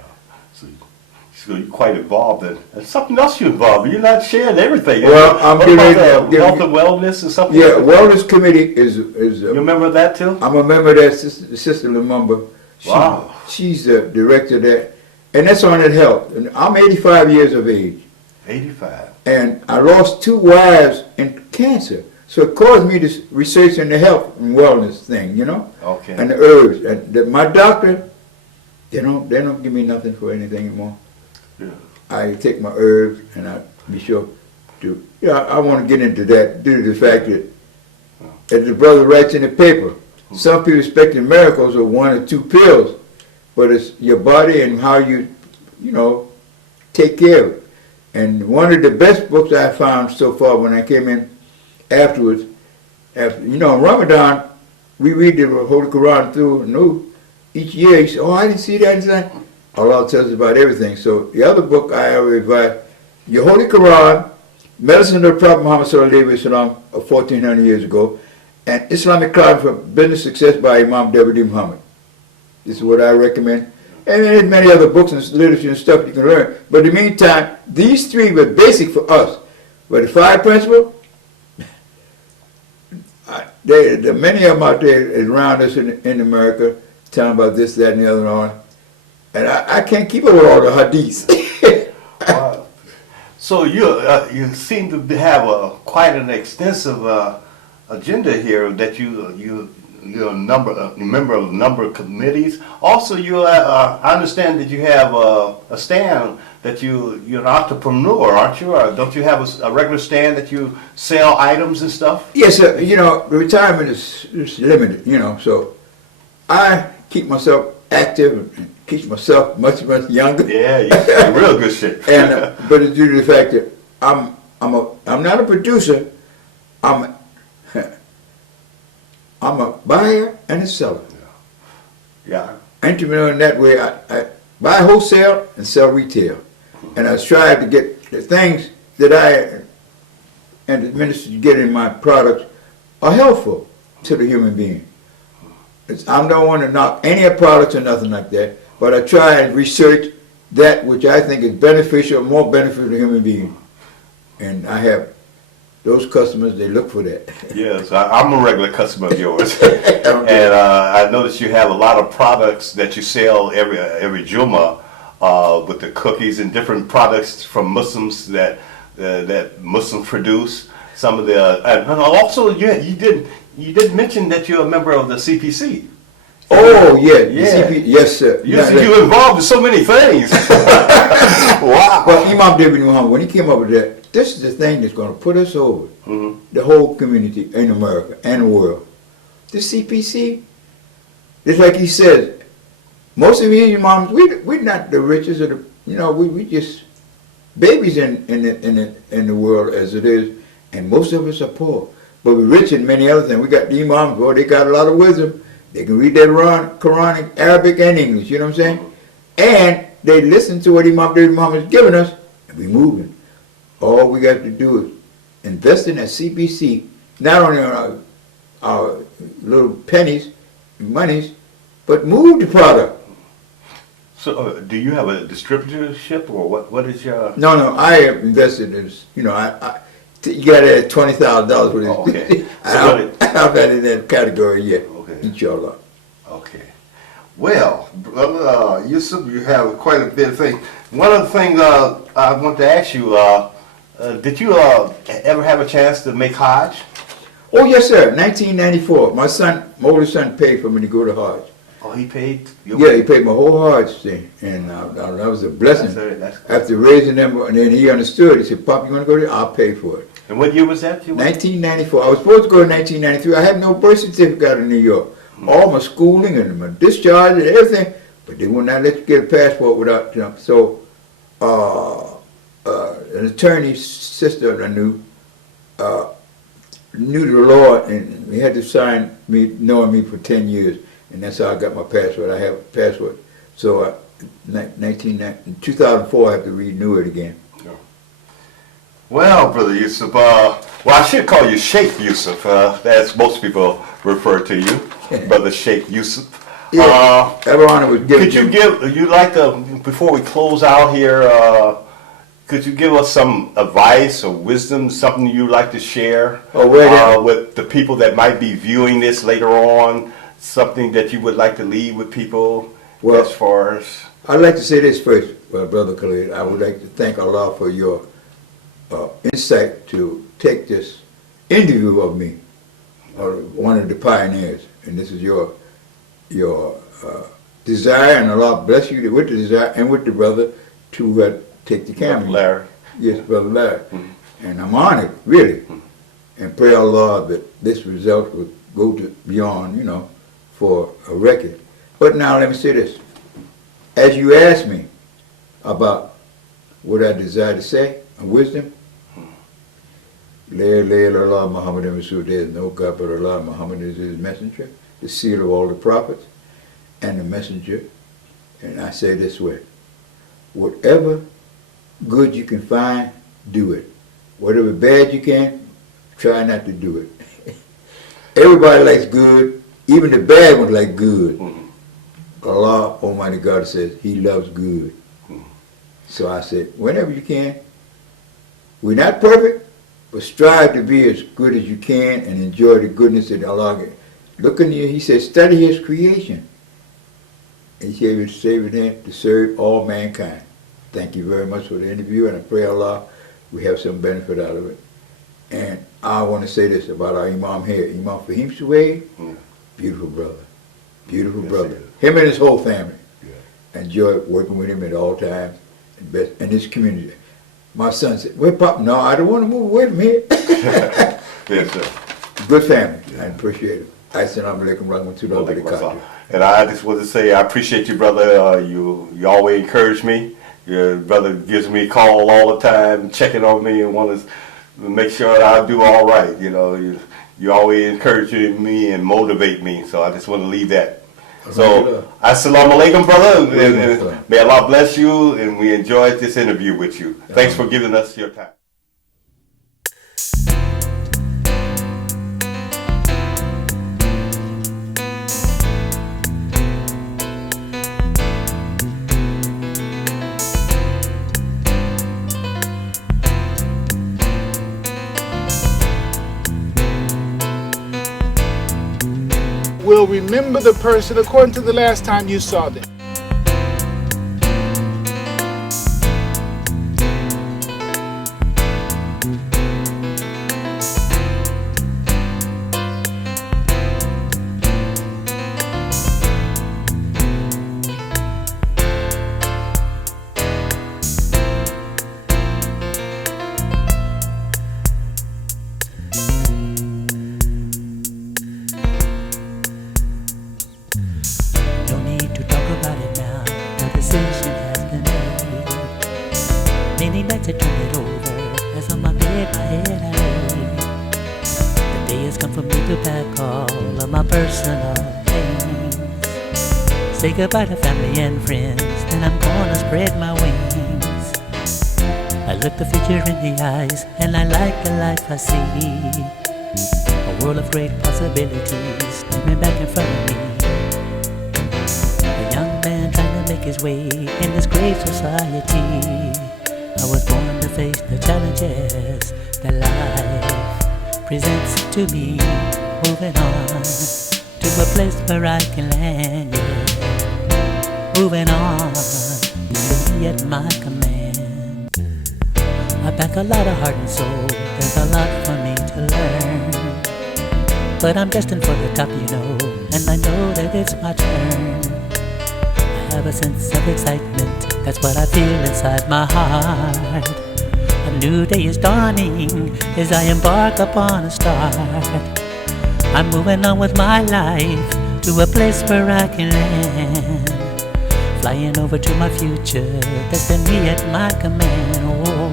So you're quite involved in, and something else you're involved in. You're not sharing everything. Well, I'm what getting about the health and wellness or something? Yeah, wellness committee is You a member of that too? I'm a member of that, Sister Lumumba. Wow. She's the director there, and that's on that health. And I'm 85 years of age. 85. And I lost 2 wives in cancer. So it caused me to research in the health and wellness thing, you know? Okay. And the herbs. And my doctor, they don't give me nothing for anything anymore. Yeah. I take my herbs, and I be sure to, I want to get into that due to the fact that, as the brother writes in the paper, some people expecting miracles of 1 or 2 pills, but it's your body and how you take care of it. And one of the best books I found so far when I came in afterwards, in Ramadan, we read the Holy Quran through each year. You say, oh, I didn't see that. Allah tells us about everything. So the other book I read, your Holy Quran, Medicine of the Prophet Muhammad Sallallahu of 1400 years ago, and Islamic Climate for Business Success by Imam Deputy Muhammad. This is what I recommend. And there's many other books and literature and stuff you can learn. But in the meantime, these 3 were basic for us. But the 5 principles, many of them out there around us in America telling about this, that, and the other and on. And I can't keep up with all the hadiths. Wow. So you seem to have quite an extensive agenda here that you're a member of a number of committees. Also, I understand that you have a stand that you're an entrepreneur, aren't you? Or don't you have a regular stand that you sell items and stuff? Yes, sir. The retirement is limited, so I keep myself active and keep myself much younger. Yeah, you're in real good shape. But it's due to the fact that I'm not a producer. I'm a buyer and a seller. Yeah. Entrepreneur in that way. I buy wholesale and sell retail. And I strive to get the things that I and the ministers get in my products are helpful to the human being. I don't want to knock any products or nothing like that, but I try and research that which I think is beneficial, more beneficial to the human being. And I have those customers, they look for that. Yes, I'm a regular customer of yours. And I noticed you have a lot of products that you sell every Juma with the cookies and different products from Muslims that Muslims produce. Some of the and also you did mention that you're a member of the CPC. Oh yeah, Yeah. Yes sir. You're involved in so many things. Wow. Well, Imam David Muhammad, when he came up with that, this is the thing that's going to put us over, the whole community in America and the world. The CPC, it's like he says, most of you imams, we're not the richest of the, we just babies in the world as it is, and most of us are poor. But we're rich in many other things. We got the imams, boy, they got a lot of wisdom. They can read that Quranic, Arabic, and English, you know what I'm saying? And they listen to what Imam David Muhammad has given us, and we're moving. All we got to do is invest in that CPC, not only on our little pennies, monies, but move the product. So, do you have a distributorship, or what is your... No, I have invested in this. You know, you got to add $20,000 for this. Oh, okay. I'm not in that category yet. Okay. Inshallah. Okay. Well, Brother Yusuf, you have quite a bit of things. One of the things I want to ask you, did you ever have a chance to make Hajj? Oh, yes, sir. 1994. My oldest son paid for me to go to Hajj. Oh, he paid? Yeah, he paid my whole Hajj thing. And that was a blessing. That's good. After raising them, and then he understood. He said, Pop, you want to go there? I'll pay for it. And what year was that? 1994. I was supposed to go in 1993. I had no birth certificate out of New York. All my schooling and my discharge and everything, but they would not let you get a passport without, you know. So, an attorney's sister I knew the law, and he had to sign me, knowing me for 10 years, and that's how I got my passport. I have a passport. So, 2004, I have to renew it again. Well, Brother Yusuf, well, I should call you Sheikh Yusuf, as most people refer to you, Brother Sheikh Yusuf. Yeah, that honor was given. Could you you'd like to, before we close out here, could you give us some advice or wisdom, something you'd like to share with the people that might be viewing this later on, something that you would like to leave with people as far as... I'd like to say this first, Brother Khalid. I would like to thank Allah for your insight to take this interview of me, one of the pioneers, and this is your desire, and Allah bless you with the desire and with the brother to take the camera. Brother Larry. Yes, Brother Larry. And I'm honored, really, and pray Allah that this result will go beyond, you know, for a record. But now let me say this. As you asked me about what I desire to say, and wisdom, there is no God but Allah, Muhammad is his messenger, the seal of all the prophets, and the messenger. And I say this way, whatever good you can find, do it. Whatever bad you can, try not to do it. Everybody likes good, even the bad ones like good. Allah, Almighty God, says he loves good. So I said, whenever you can, we're not perfect, but strive to be as good as you can and enjoy the goodness that Allah gave. Look in here, he said, study his creation. And he gave his saving hand to serve all mankind. Thank you very much for the interview, and I pray Allah we have some benefit out of it. And I want to say this about our Imam here. Imam Fahim Suwaid, beautiful brother. Beautiful brother. Him and his whole family. I enjoy working with him at all times and his community. My son said, well, Pop, no, I don't want to move away from here. Yes, sir. Good family. I appreciate it. Assalamu alaikum warahmatullahi wabarakatuh. And I just want to say I appreciate you, brother. You always encourage me. Your brother gives me a call all the time, checking on me and want to make sure I do all right. You know, you always encourage me and motivate me. So I just want to leave that. So, assalamu alaikum, brother. And may Allah bless you, and we enjoyed this interview with you. Thanks for giving us your time. Will remember the person according to the last time you saw them. Many nights I turn it over, as on my bed my head I lay. The day has come for me to pack all of my personal things, say goodbye to family and friends, then I'm gonna spread my wings. I look the future in the eyes, and I like the life I see. A world of great possibilities staring back in front of me. A young man trying to make his way in this great society. I was born to face the challenges that life presents to me. Moving on to a place where I can land, yeah. Moving on, to be at my command. I pack a lot of heart and soul, there's a lot for me to learn. But I'm destined for the top, you know, and I know that it's my turn. I have a sense of excitement, that's what I feel inside my heart. A new day is dawning as I embark upon a start. I'm moving on with my life to a place where I can land. Flying over to my future, destined me at my command. Oh,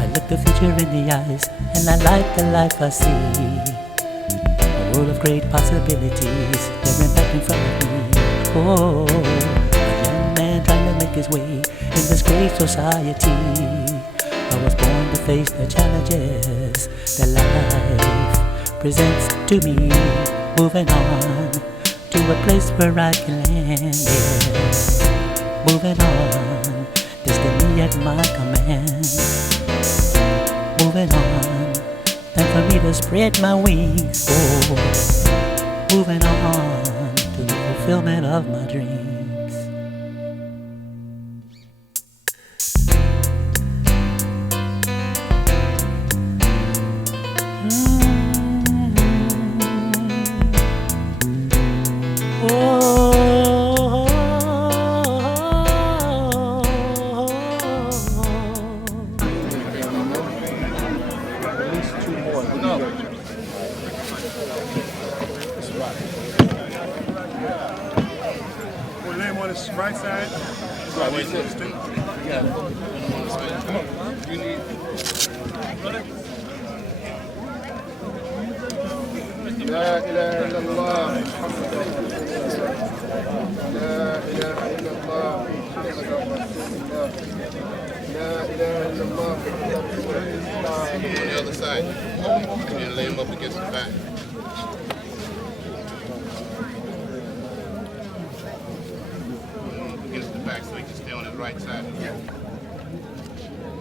I look the future in the eyes, and I like the life I see. A world of great possibilities, staring back in front of me. Oh, a young man trying to make his way in this great society. I was born to face the challenges that life presents to me. Moving on to a place where I can land, yeah. Moving on, destiny at my command. Moving on, time for me to spread my wings. Oh, moving on to the fulfillment of my dreams. Right side. Right, wait, you need. لا إله إلا الله محمد رسول الله. لا إله إلا الله محمد رسول الله. لا إله إلا الله محمد رسول الله. On the other side, you lay him up against the back. Back so he can stay on his right side. Yeah.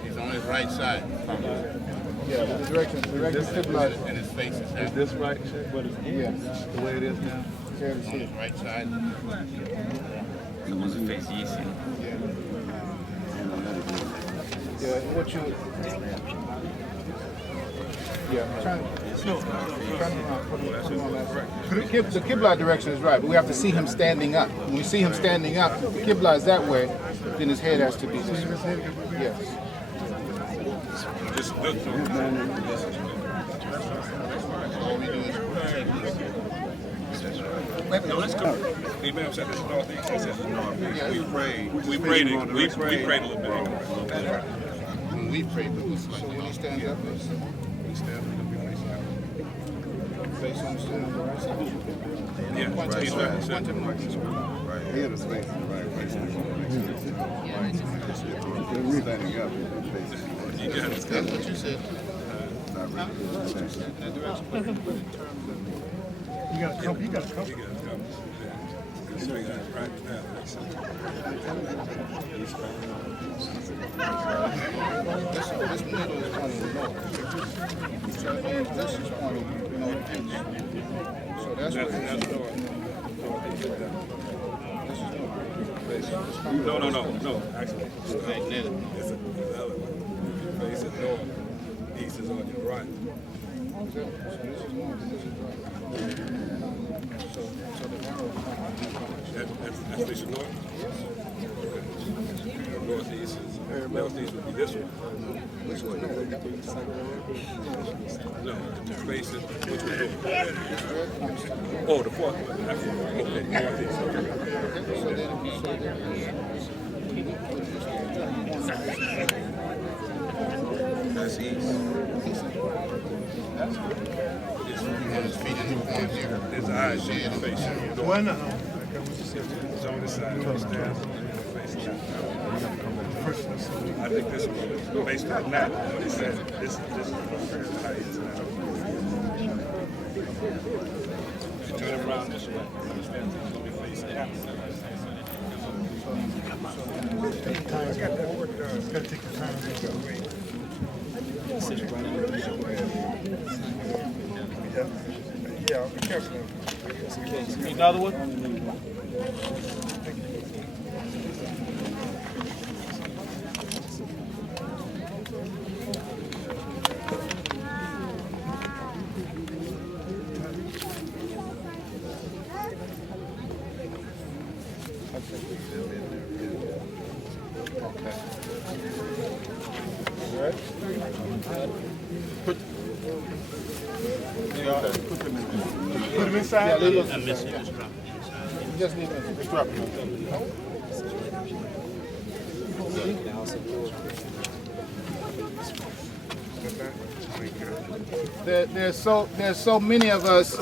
He's on his right side. Yeah, the direction and his face is there. Is this right? Yeah. The way it is now? On his right side. The ones that face east. Yeah. Yeah, what you... Yeah, trying the Qibla direction is right, but we have to see him standing up. When we see him standing up, if the Qibla is that way, then his head has to be. Yes. No, let's go. The Imam said this northeast. I said the northeast. We prayed a little bit. When we prayed, so when he stands up, he stands up. Face on the right side. Yeah, right. He's left. Right. He had a space in the right place. We're standing up. That's what you said. You got to come. You got to come. This middle is pointing north. So this is pointing northeast. So that's what it is. No. Actually, it's the other one. Facing north. East is on your right. So this is north. This is right. So the arrow. That's facing north. Northeast would be this one. Which one? No, facing which one? Oh, the fourth one. Okay, northeast. That's east. His eyes facing north. It's on this side. I think this one, based on that, it says this is the height is now. Turn it around this way. Understand? It's going to be facing that. Yeah, be careful. Need another one? Put them inside. I'm missing this drop. You just need to strap them. There's so many of us.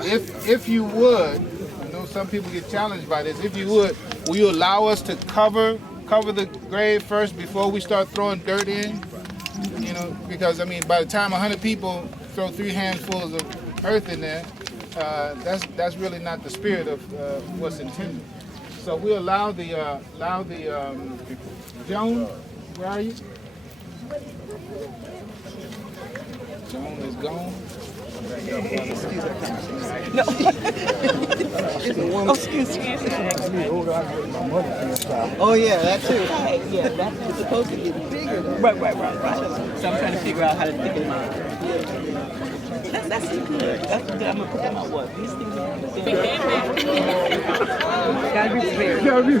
If you would, I know some people get challenged by this. If you would, will you allow us to cover the grave first before we start throwing dirt in? You know, because I mean, by the time 100 people throw 3 handfuls of earth in there, that's really not the spirit of what's intended. So we allow the Joan. Where are you? Joan is gone. No. Oh, excuse me. Oh yeah, that too. Right, yeah, that's supposed to get bigger. Right. So I'm trying to figure out how to thicken them out. That's good. That's good. I'm gonna put them out. What? These things are gotta be fair. Gotta be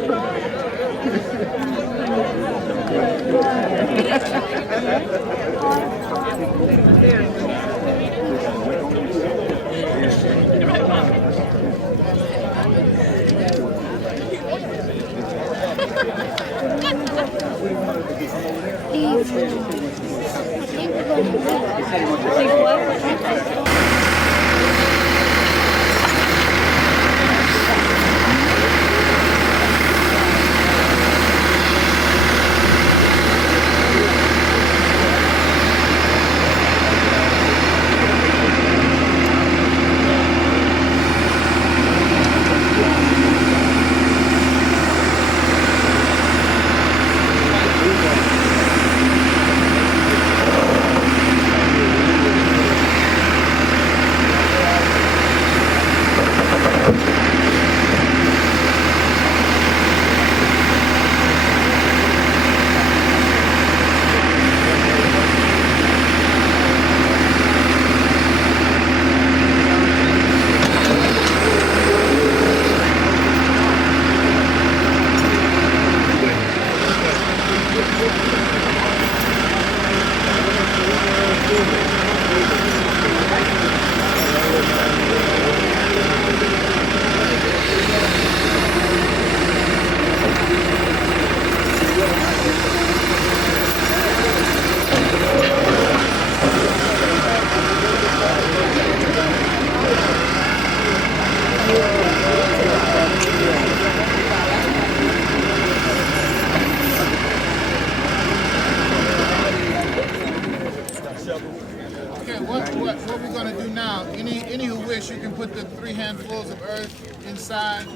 What we're going to do now, any who wish, you can put the 3 handfuls of earth inside.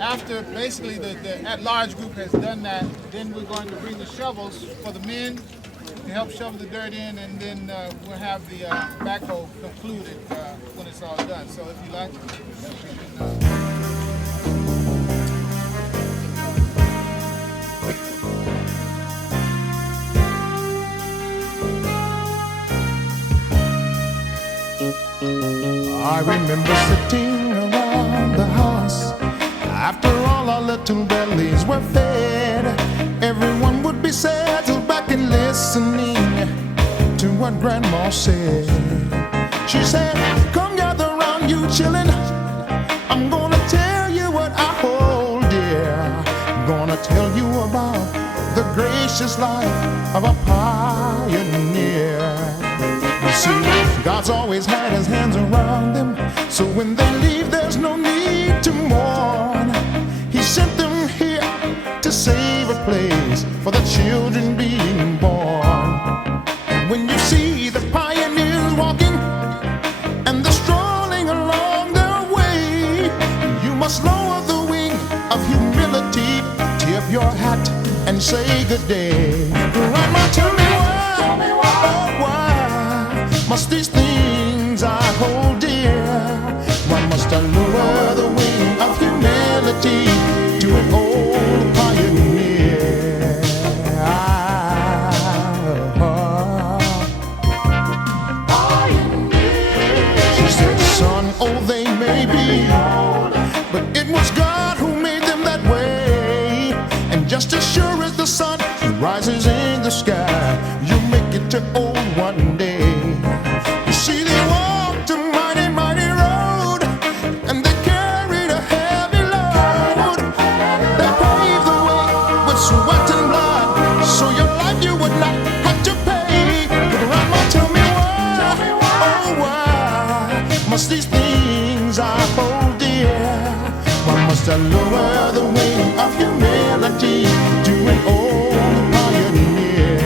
After basically the at-large group has done that, then we're going to bring the shovels for the men to help shovel the dirt in, and then we'll have the backhoe concluded when it's all done. So if you like, I remember sitting around the house. After all our little bellies were fed, everyone would be settled back and listening to what Grandma said. She said, come gather around, you chillin'. I'm gonna tell you what I hold dear. I'm gonna tell you about the gracious life of a pioneer. You see, God's always had his hands around them, so when they leave there's no need to mourn. He sent them here to save a place for the children being born. When you see the pioneers walking and they're strolling along their way, you must lower the wing of humility say good day. Grandma, tell me why, oh why must these things I hold dear? Why must I lower the wing of humility to an old pioneer? She said, son, oh they may be, but it was God who made them that way. And just as sure as the sun rises in the sky, you'll make it to old one day. You see, they walked a mighty, mighty road, and they carried a heavy load. They paved the way with sweat and blood, so your life you would not have to pay. But Grandma, tell me why, oh why must these things I hold dear? Why must I lower the wing of humility to an old pioneer?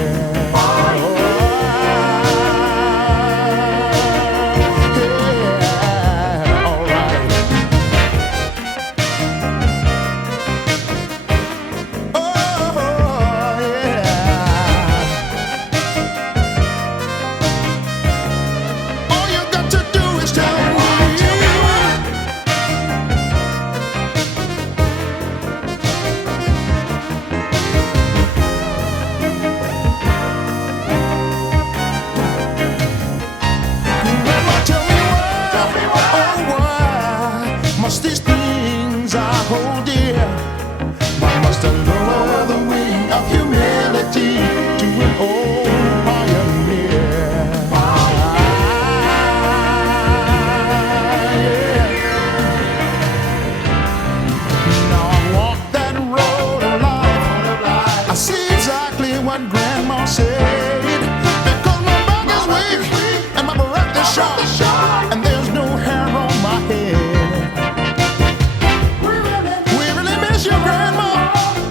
Yeah, all right. Oh, yeah. All you got to do is tell me. Must these things I hold dear? Why must I lower the wing of humility to an old pioneer? Now I walk that road of life. I see exactly what Grandma said. Because my back is weak and my breath is short, and there's no hair on my head. Your grandma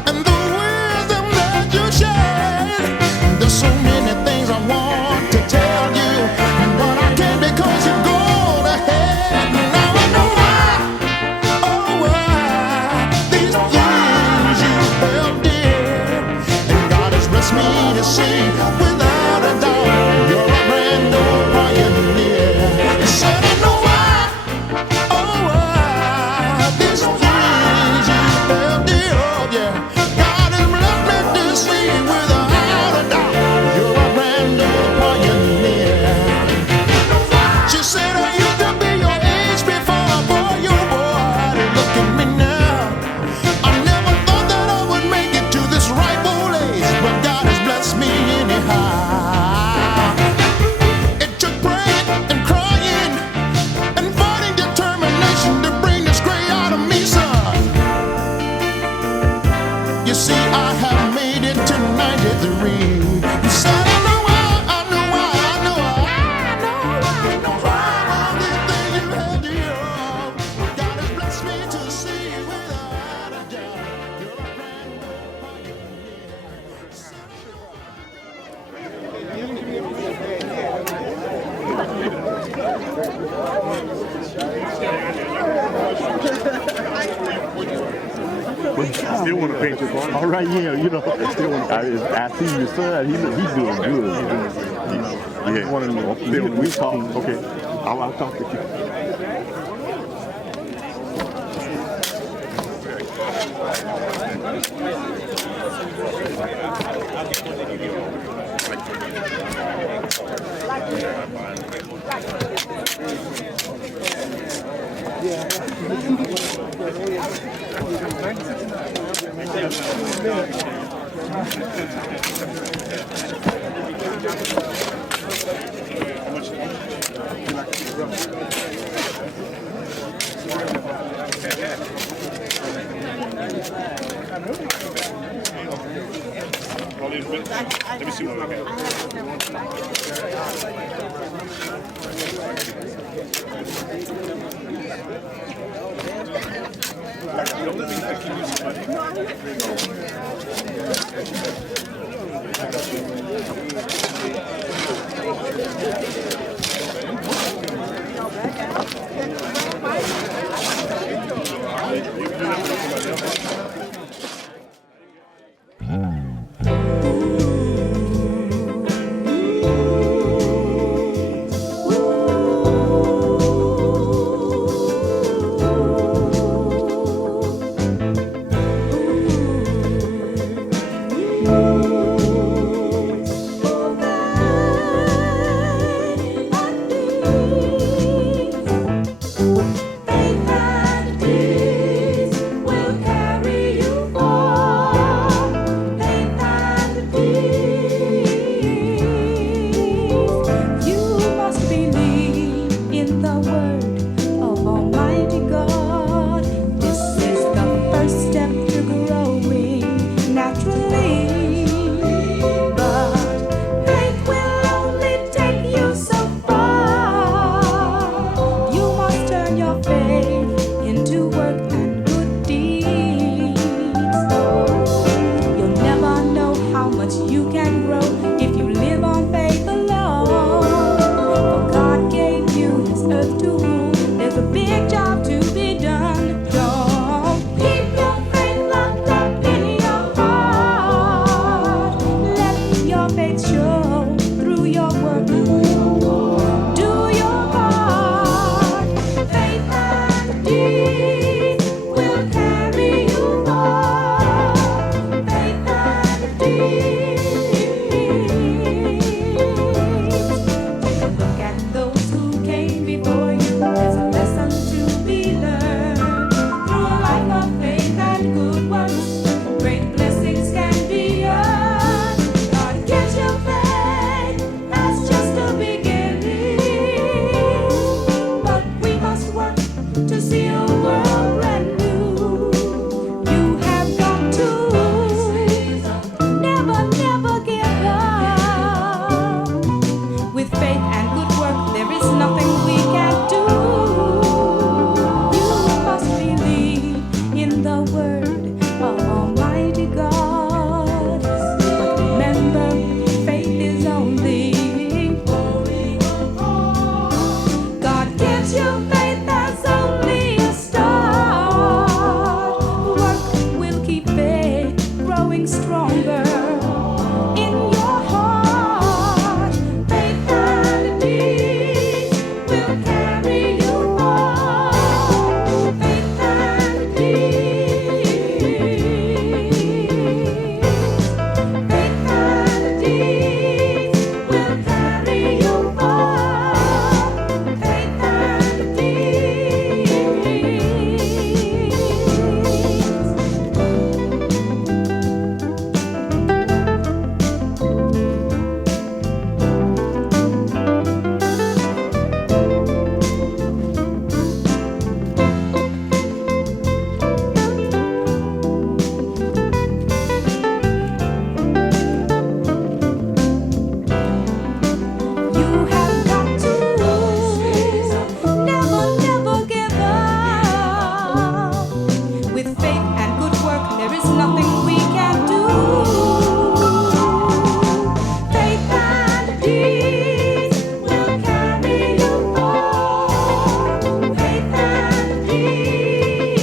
and the wisdom that you shared. There's so many things I want to tell you, but I can't because you've gone ahead. Now I know why, oh why these things you held dear. And God has blessed me to see, without a doubt, you're a brand new pioneer. He said I know why, oh why these things you held dear, oh yeah. God has blessed me to see, without a doubt, you're a brand new pioneer. She said I used to be your age before I bore you, boy. Look at me now. I never thought that I would make it to this ripe old age, but God has blessed me anyhow. It took praying and crying and fighting determination to bring this gray out of me, son. You see, I have made it to 93. You said I know why, I know why, I know why, I know why all these things you had to hear of. God has blessed me to see, without a doubt, you're a brand new pioneer. I still want to paint your car. All right, yeah, you know. I still want to. I see your son. He's doing good. Yeah. Want to know? We talk. Okay. I'll talk to you. Let me see what I got. you can grow if you live on faith alone. For God gave you His earth to rule. There's a big job to be done. Don't keep your faith locked up in your heart. Let your faith show through your work. Do your part. Faith and deed will carry you far. Faith and deed. Take a look at those who came before you. There's a lesson to be learned through a life of faith and good works. Great blessings can be earned. God gives you faith, that's just a beginning. But we must work to see a world brand new. You have got to never, never give up. With faith and good work, there is nothing we can't do. You must believe in the word of Almighty God. But remember, faith is only. God gives you faith that's only a start. Work will keep faith growing stronger in your heart. Faith and deed will carry you far. Faith and deed. Faith and deed will carry you far. Faith and deed. You have got to never, never give up. With faith and good work, there is nothing we can do. Faith and deed will carry you far. Faith and deed.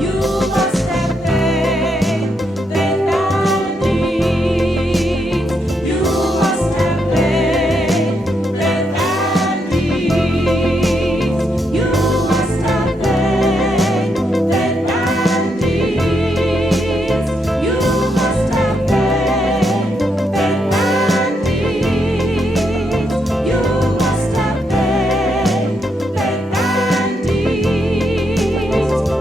You must have faith, faith and deed. You must have faith, faith and deed. You must have faith, faith and deed. You must have faith, faith and deed. You must have faith, faith and deed.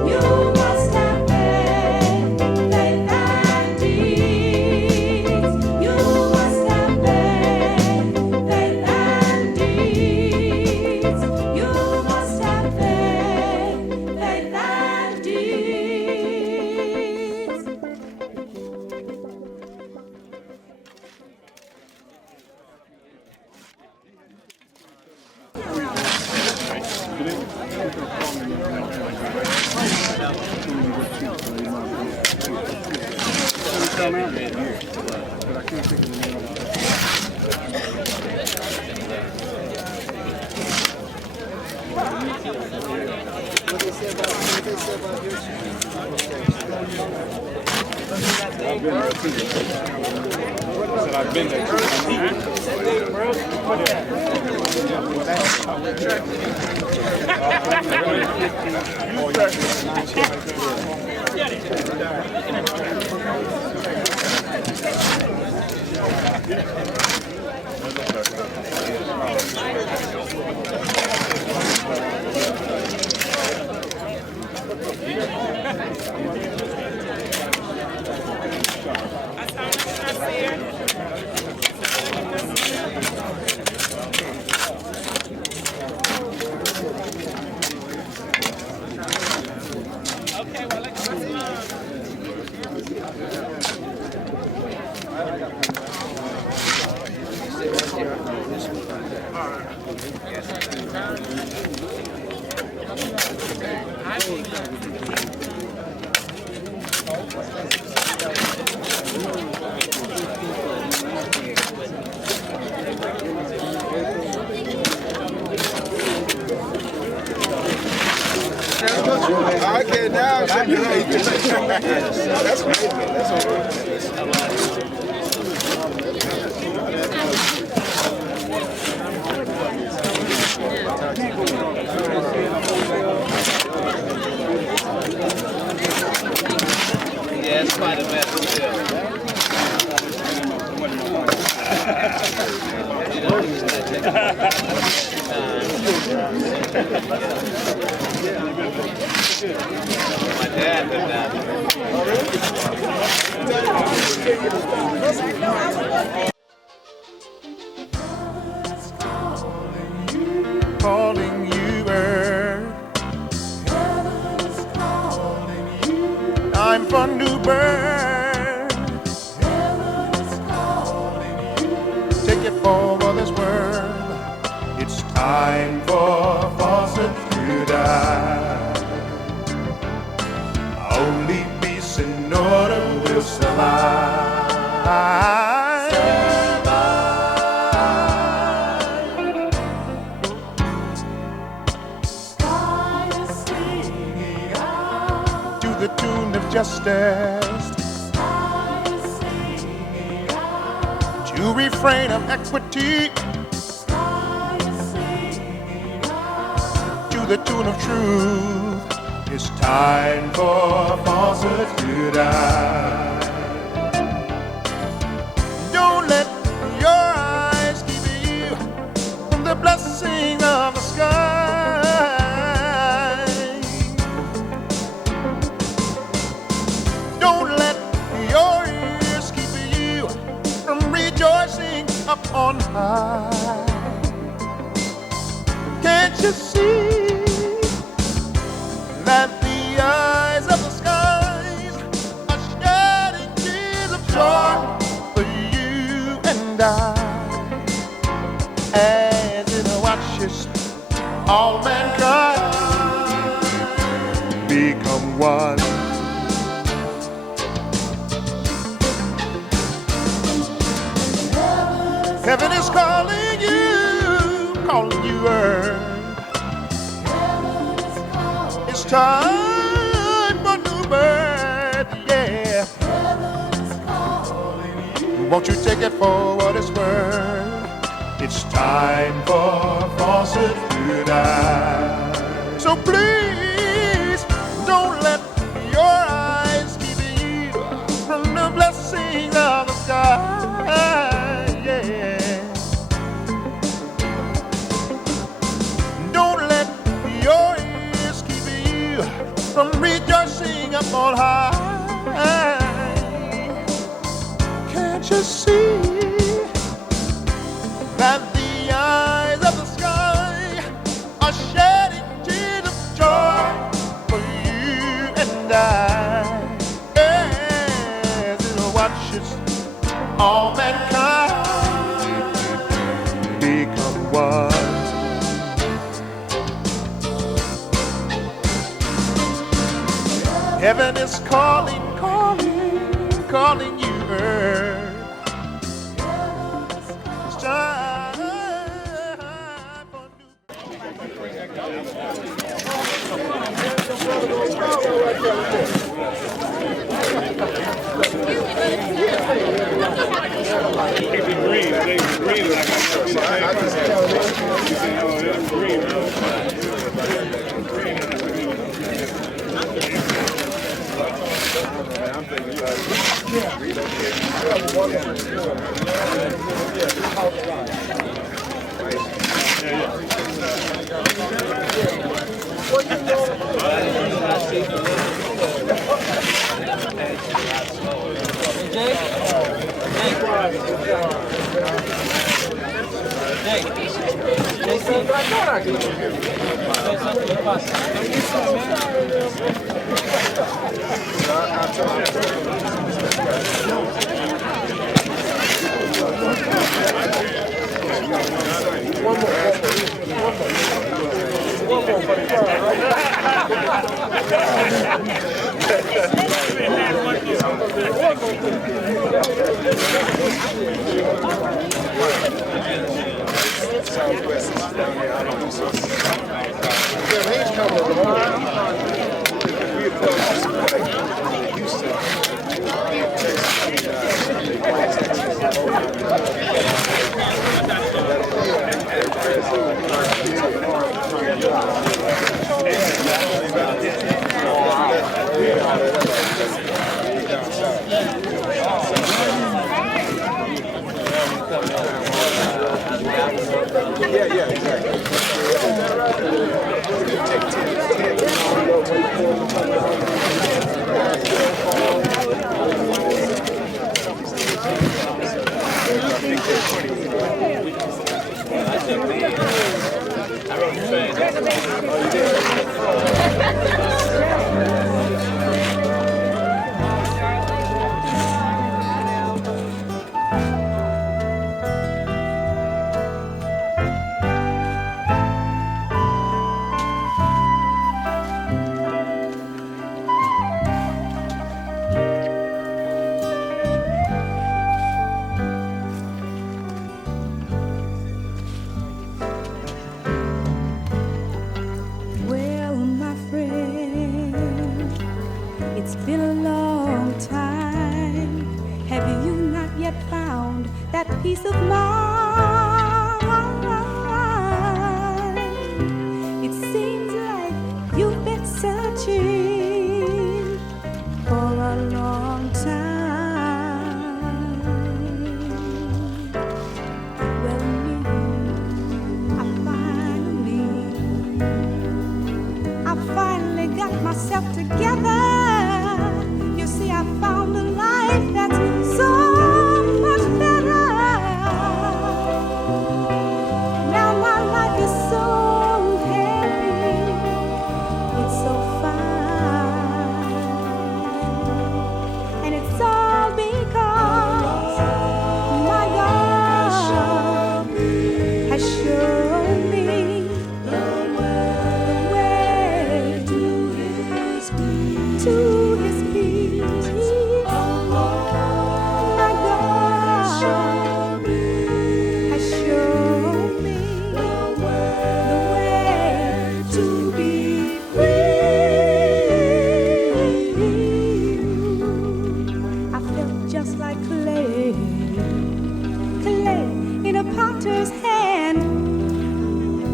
You must have faith, faith and deed. You must have faith, faith and deed. You must have faith, faith and deed. I've been there. That's great, man. That's all right. Yeah, it's quite a mess still. My dad lived out Calling you, bird. Time for new bird. Take it forward this world. It's time for faucet to die. Only peace and order will survive. To the tune of justice, to refrain of equity, to the tune of truth. It's time for falsehood to die. Don't let your eyes keep you from the blessing of the sky. Don't let your ears keep you from rejoicing up on high. Can't you see that the eyes of the skies are shedding tears of joy for you and I, as it watches all mankind become one. Heaven is calling you, earth. It's time for new birth, yeah. Won't you take it for what it's worth? It's time for falsehood to die. So please, don't let your eyes keep you from the blessings of the sky, yeah. Don't let your ears keep you from rejoicing up on high. Can't you see that the eyes of the sky are shedding tears of joy for you and I, as it watches all mankind become one. Heaven is calling you, earth. It's time for new. Keep it green. They green like I just green. Well, my friend, it's been a long time. Have you not yet found that peace of mind? It seems like you've been searching for a long time. Well, I finally got myself together. You see, I found a life that's so much better. Now my life is so happy, it's so fine, and it's all because my God has shown me the way to His peace. My God has shown me the way to be free. I felt just like clay in a potter's hand.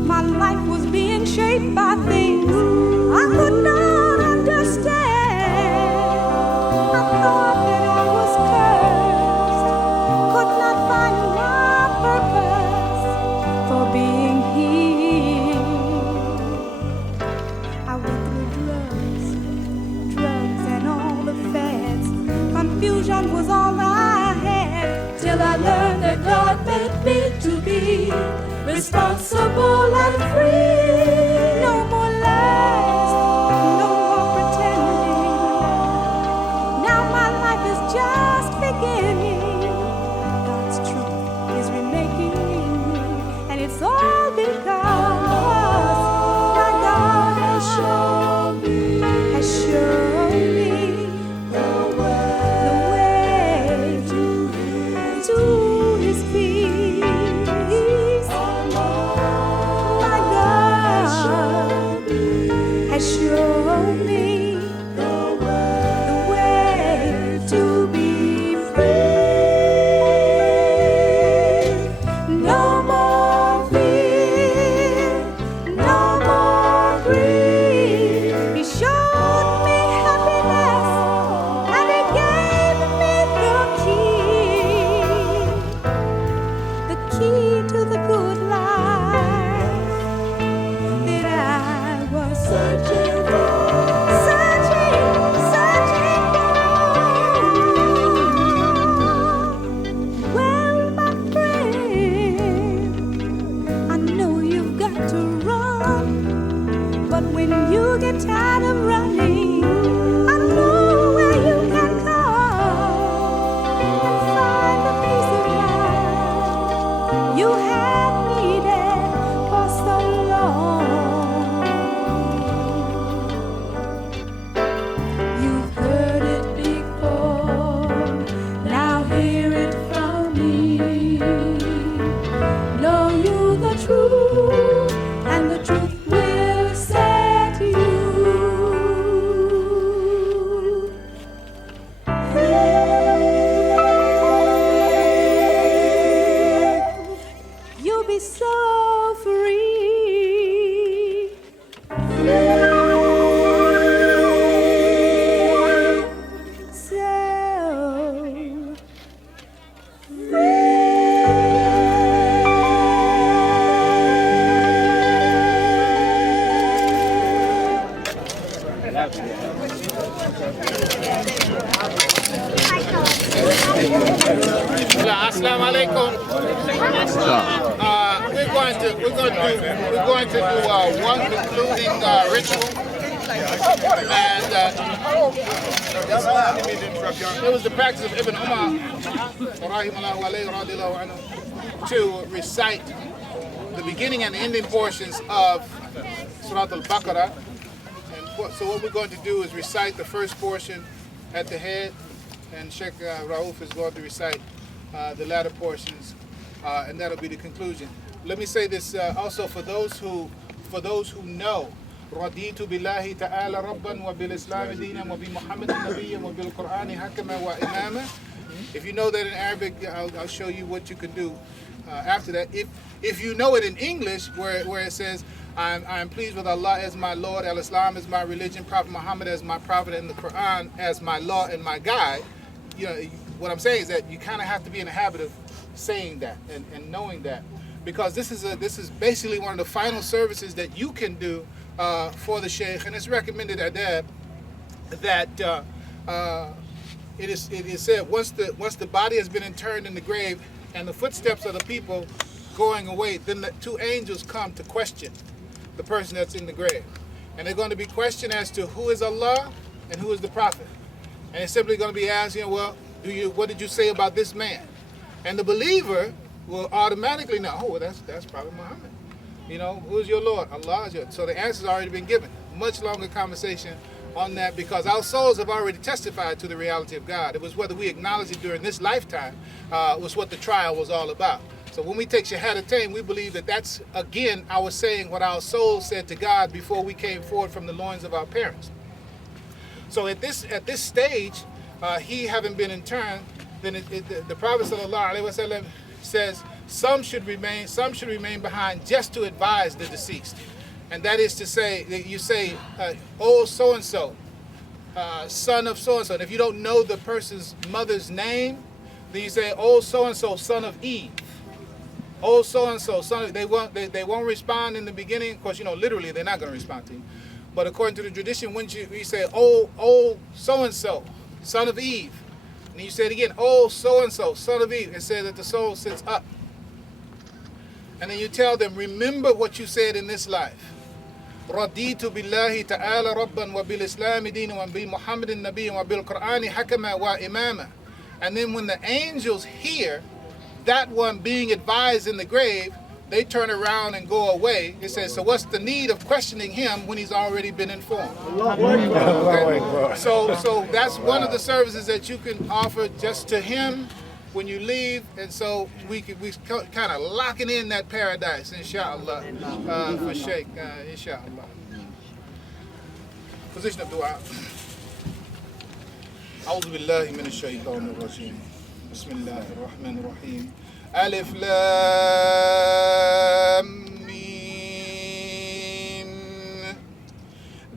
My life was being shaped by things I could not understand. I thought that I was cursed, could not find my purpose for being healed. I went through drugs and all the fads. Confusion was all I had, till I learned that God meant me to be responsible and free. No more lies, no more pretending. Now my life is just beginning. God's truth is remaking me, and it's all because my God has shown me the way to His peace. My God Assalamu alaikum. We're going to do one concluding ritual, and it was the practice of Ibn Umar to recite the beginning and ending portions of Surah Al-Baqarah. And so what we're going to do is recite the first portion at the head, and Sheikh Rauf is going to recite the latter portions, and that'll be the conclusion. Let me say this also for those who know, Raditu billahi ta'ala rabban wa bil islam dinan wa bi Muhammadin nabiyyan wa bil Qur'ani hakama wa imama. If you know that in Arabic, I'll show you what you can do after that. If you know it in English, where it says, I'm pleased with Allah as my Lord, Al-Islam as my religion, Prophet Muhammad as my prophet, and the Quran as my law and my guide, you know, what I'm saying is that you kind of have to be in the habit of saying that and knowing that, because this is basically one of the final services that you can do for the Sheikh, and it's recommended adab that it is said once the body has been interred in the grave and the footsteps of the people going away, then the two angels come to question the person that's in the grave, and they're going to be questioned as to who is Allah and who is the Prophet, and it's simply going to be asking, well, what did you say about this man? And the believer will automatically know, oh, well, that's Prophet Muhammad. You know, who is your Lord? Allah is your. So the answer's already been given. Much longer conversation on that, because our souls have already testified to the reality of God. It was whether we acknowledge it during this lifetime was what the trial was all about. So when we take Shahadatain, we believe that that's, again, our saying what our soul said to God before we came forward from the loins of our parents. So at this stage, he having been interned, then the Prophet ﷺ says some should remain behind just to advise the deceased. And that is to say, that you say, oh, so-and-so, son of so-and-so. And if you don't know the person's mother's name, then you say, oh, so-and-so, son of Eve. Oh, so-and-so, son of, they won't respond in the beginning. Of course, you know, literally, they're not going to respond to you. But according to the tradition, when you say, oh, so-and-so, son of Eve, and you say it again, oh, so-and-so, son of Eve, it says that the soul sits up. And then you tell them, remember what you said in this life. Raditu billahi ta'ala rabban wa bil islami dinan wa bi Muhammadin nabiyyan wa bil Qur'ani hakama wa imama. And then when the angels hear that one being advised in the grave, they turn around and go away. It says, so what's the need of questioning him when he's already been informed? Okay? So that's one of the services that you can offer just to him when you leave, and so we kind of locking in that paradise, inshallah, for Sheikh, inshallah. Position of dua. أعوذ بالله من الشيطان الرجيم. بسم الله الرحمن الرحيم. ألف لام ميم.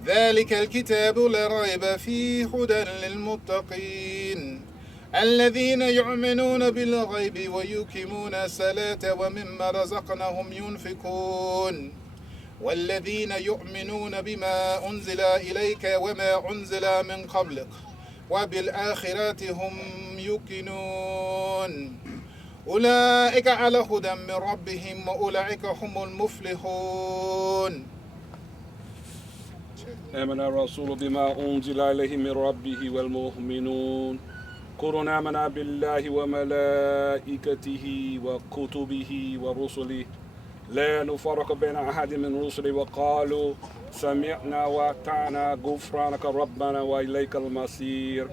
ذلك الكتاب لا ريب فيه هدى للمتقين الذين يؤمنون بالغيب ويقيمون الصلاة ومما رزقناهم ينفقون والذين يؤمنون بما أنزل إليك وما أنزل من قبلك وبالآخرة هم يوقنون أولئك على هدى من ربهم وأولئك هم المفلحون. آمن الرسول بما أنزل إليه من ربه والمؤمنون كلٌ آمن بالله وملائكته وكتبه ورسله لا نفرق بين أحد من رسله وقالوا سمعنا وأطعنا غفرانك ربنا وإليك المصير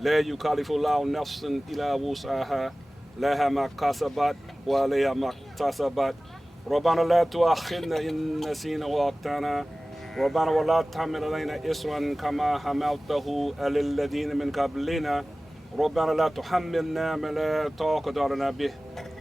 لا يكلف الله نفسا إلا وسعها لها ما كسبت وعليها ما اكتسبت ربنا لا تؤاخذنا إن نسينا وأخطأنا ربنا ولا تحمل علينا إصرا كما حملته على الذين من قبلنا ربنا لا تحملنا ما لا طاقة لنا به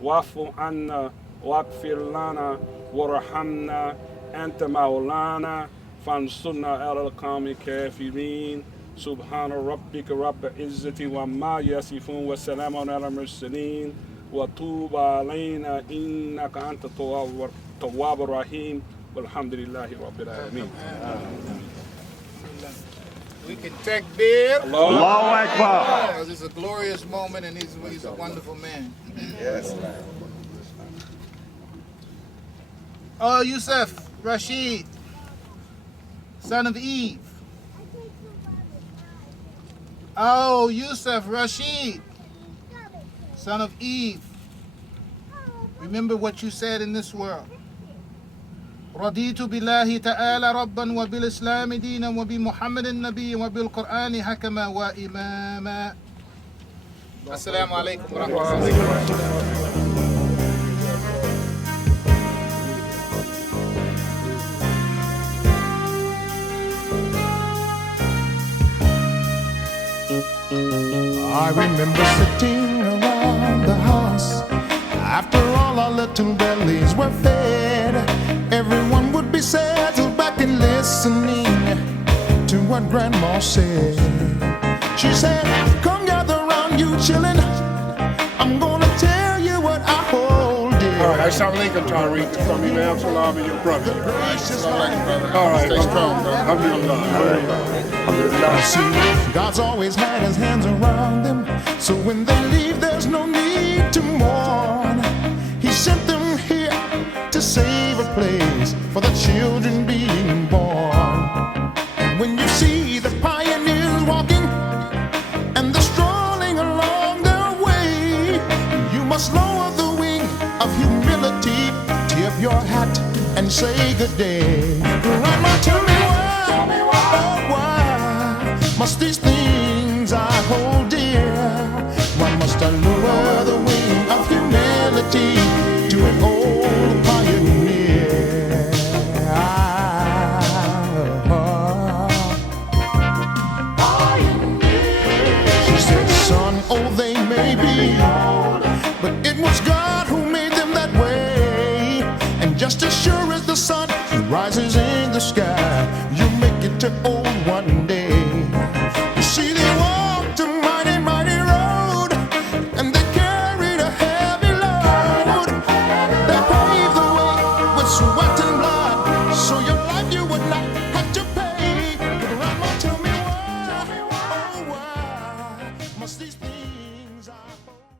واعف عنا واغفر لنا وارحمنا أنت مولانا فانصرنا على القوم الكافرين سبحان ربك رب العزة وما يصفون وسلام على المرسلين وتوب علينا إنك أنت التواب الرحيم والحمد لله رب العالمين. We can takbir. Allahu Akbar. Because it's a glorious moment and he's a wonderful man. Yes. Oh, Yusuf Rashid, son of Eve. Oh, Yusuf Rashid, son of Eve. Remember what you said in this world. رضيت بالله تعالى ربا وبالإسلام دينا وبمحمد النبي وبالقرآن حكما وإماما. السلام عليكم ورحمة الله وبركاته. I remember sitting around the house. After all our little bellies were fed, everyone would be settled back and listening to what Grandma said. She said, come gather around, you chillin'. I'm gonna tell you what I hold dear. All right, Assalamu alaikum, Tariq. From Imam Salam and your brother. All right, Stay strong, bro. Alhamdulillah. You see, God's always had his hands around them, so when they leave, there's no need to mourn. He sent them here to save a place for the children being born. And when you see the pioneers walking and they're strolling along their way, you must lower the wing of humility, tip your hat and say good day. Grandma, tell me why, oh why must these things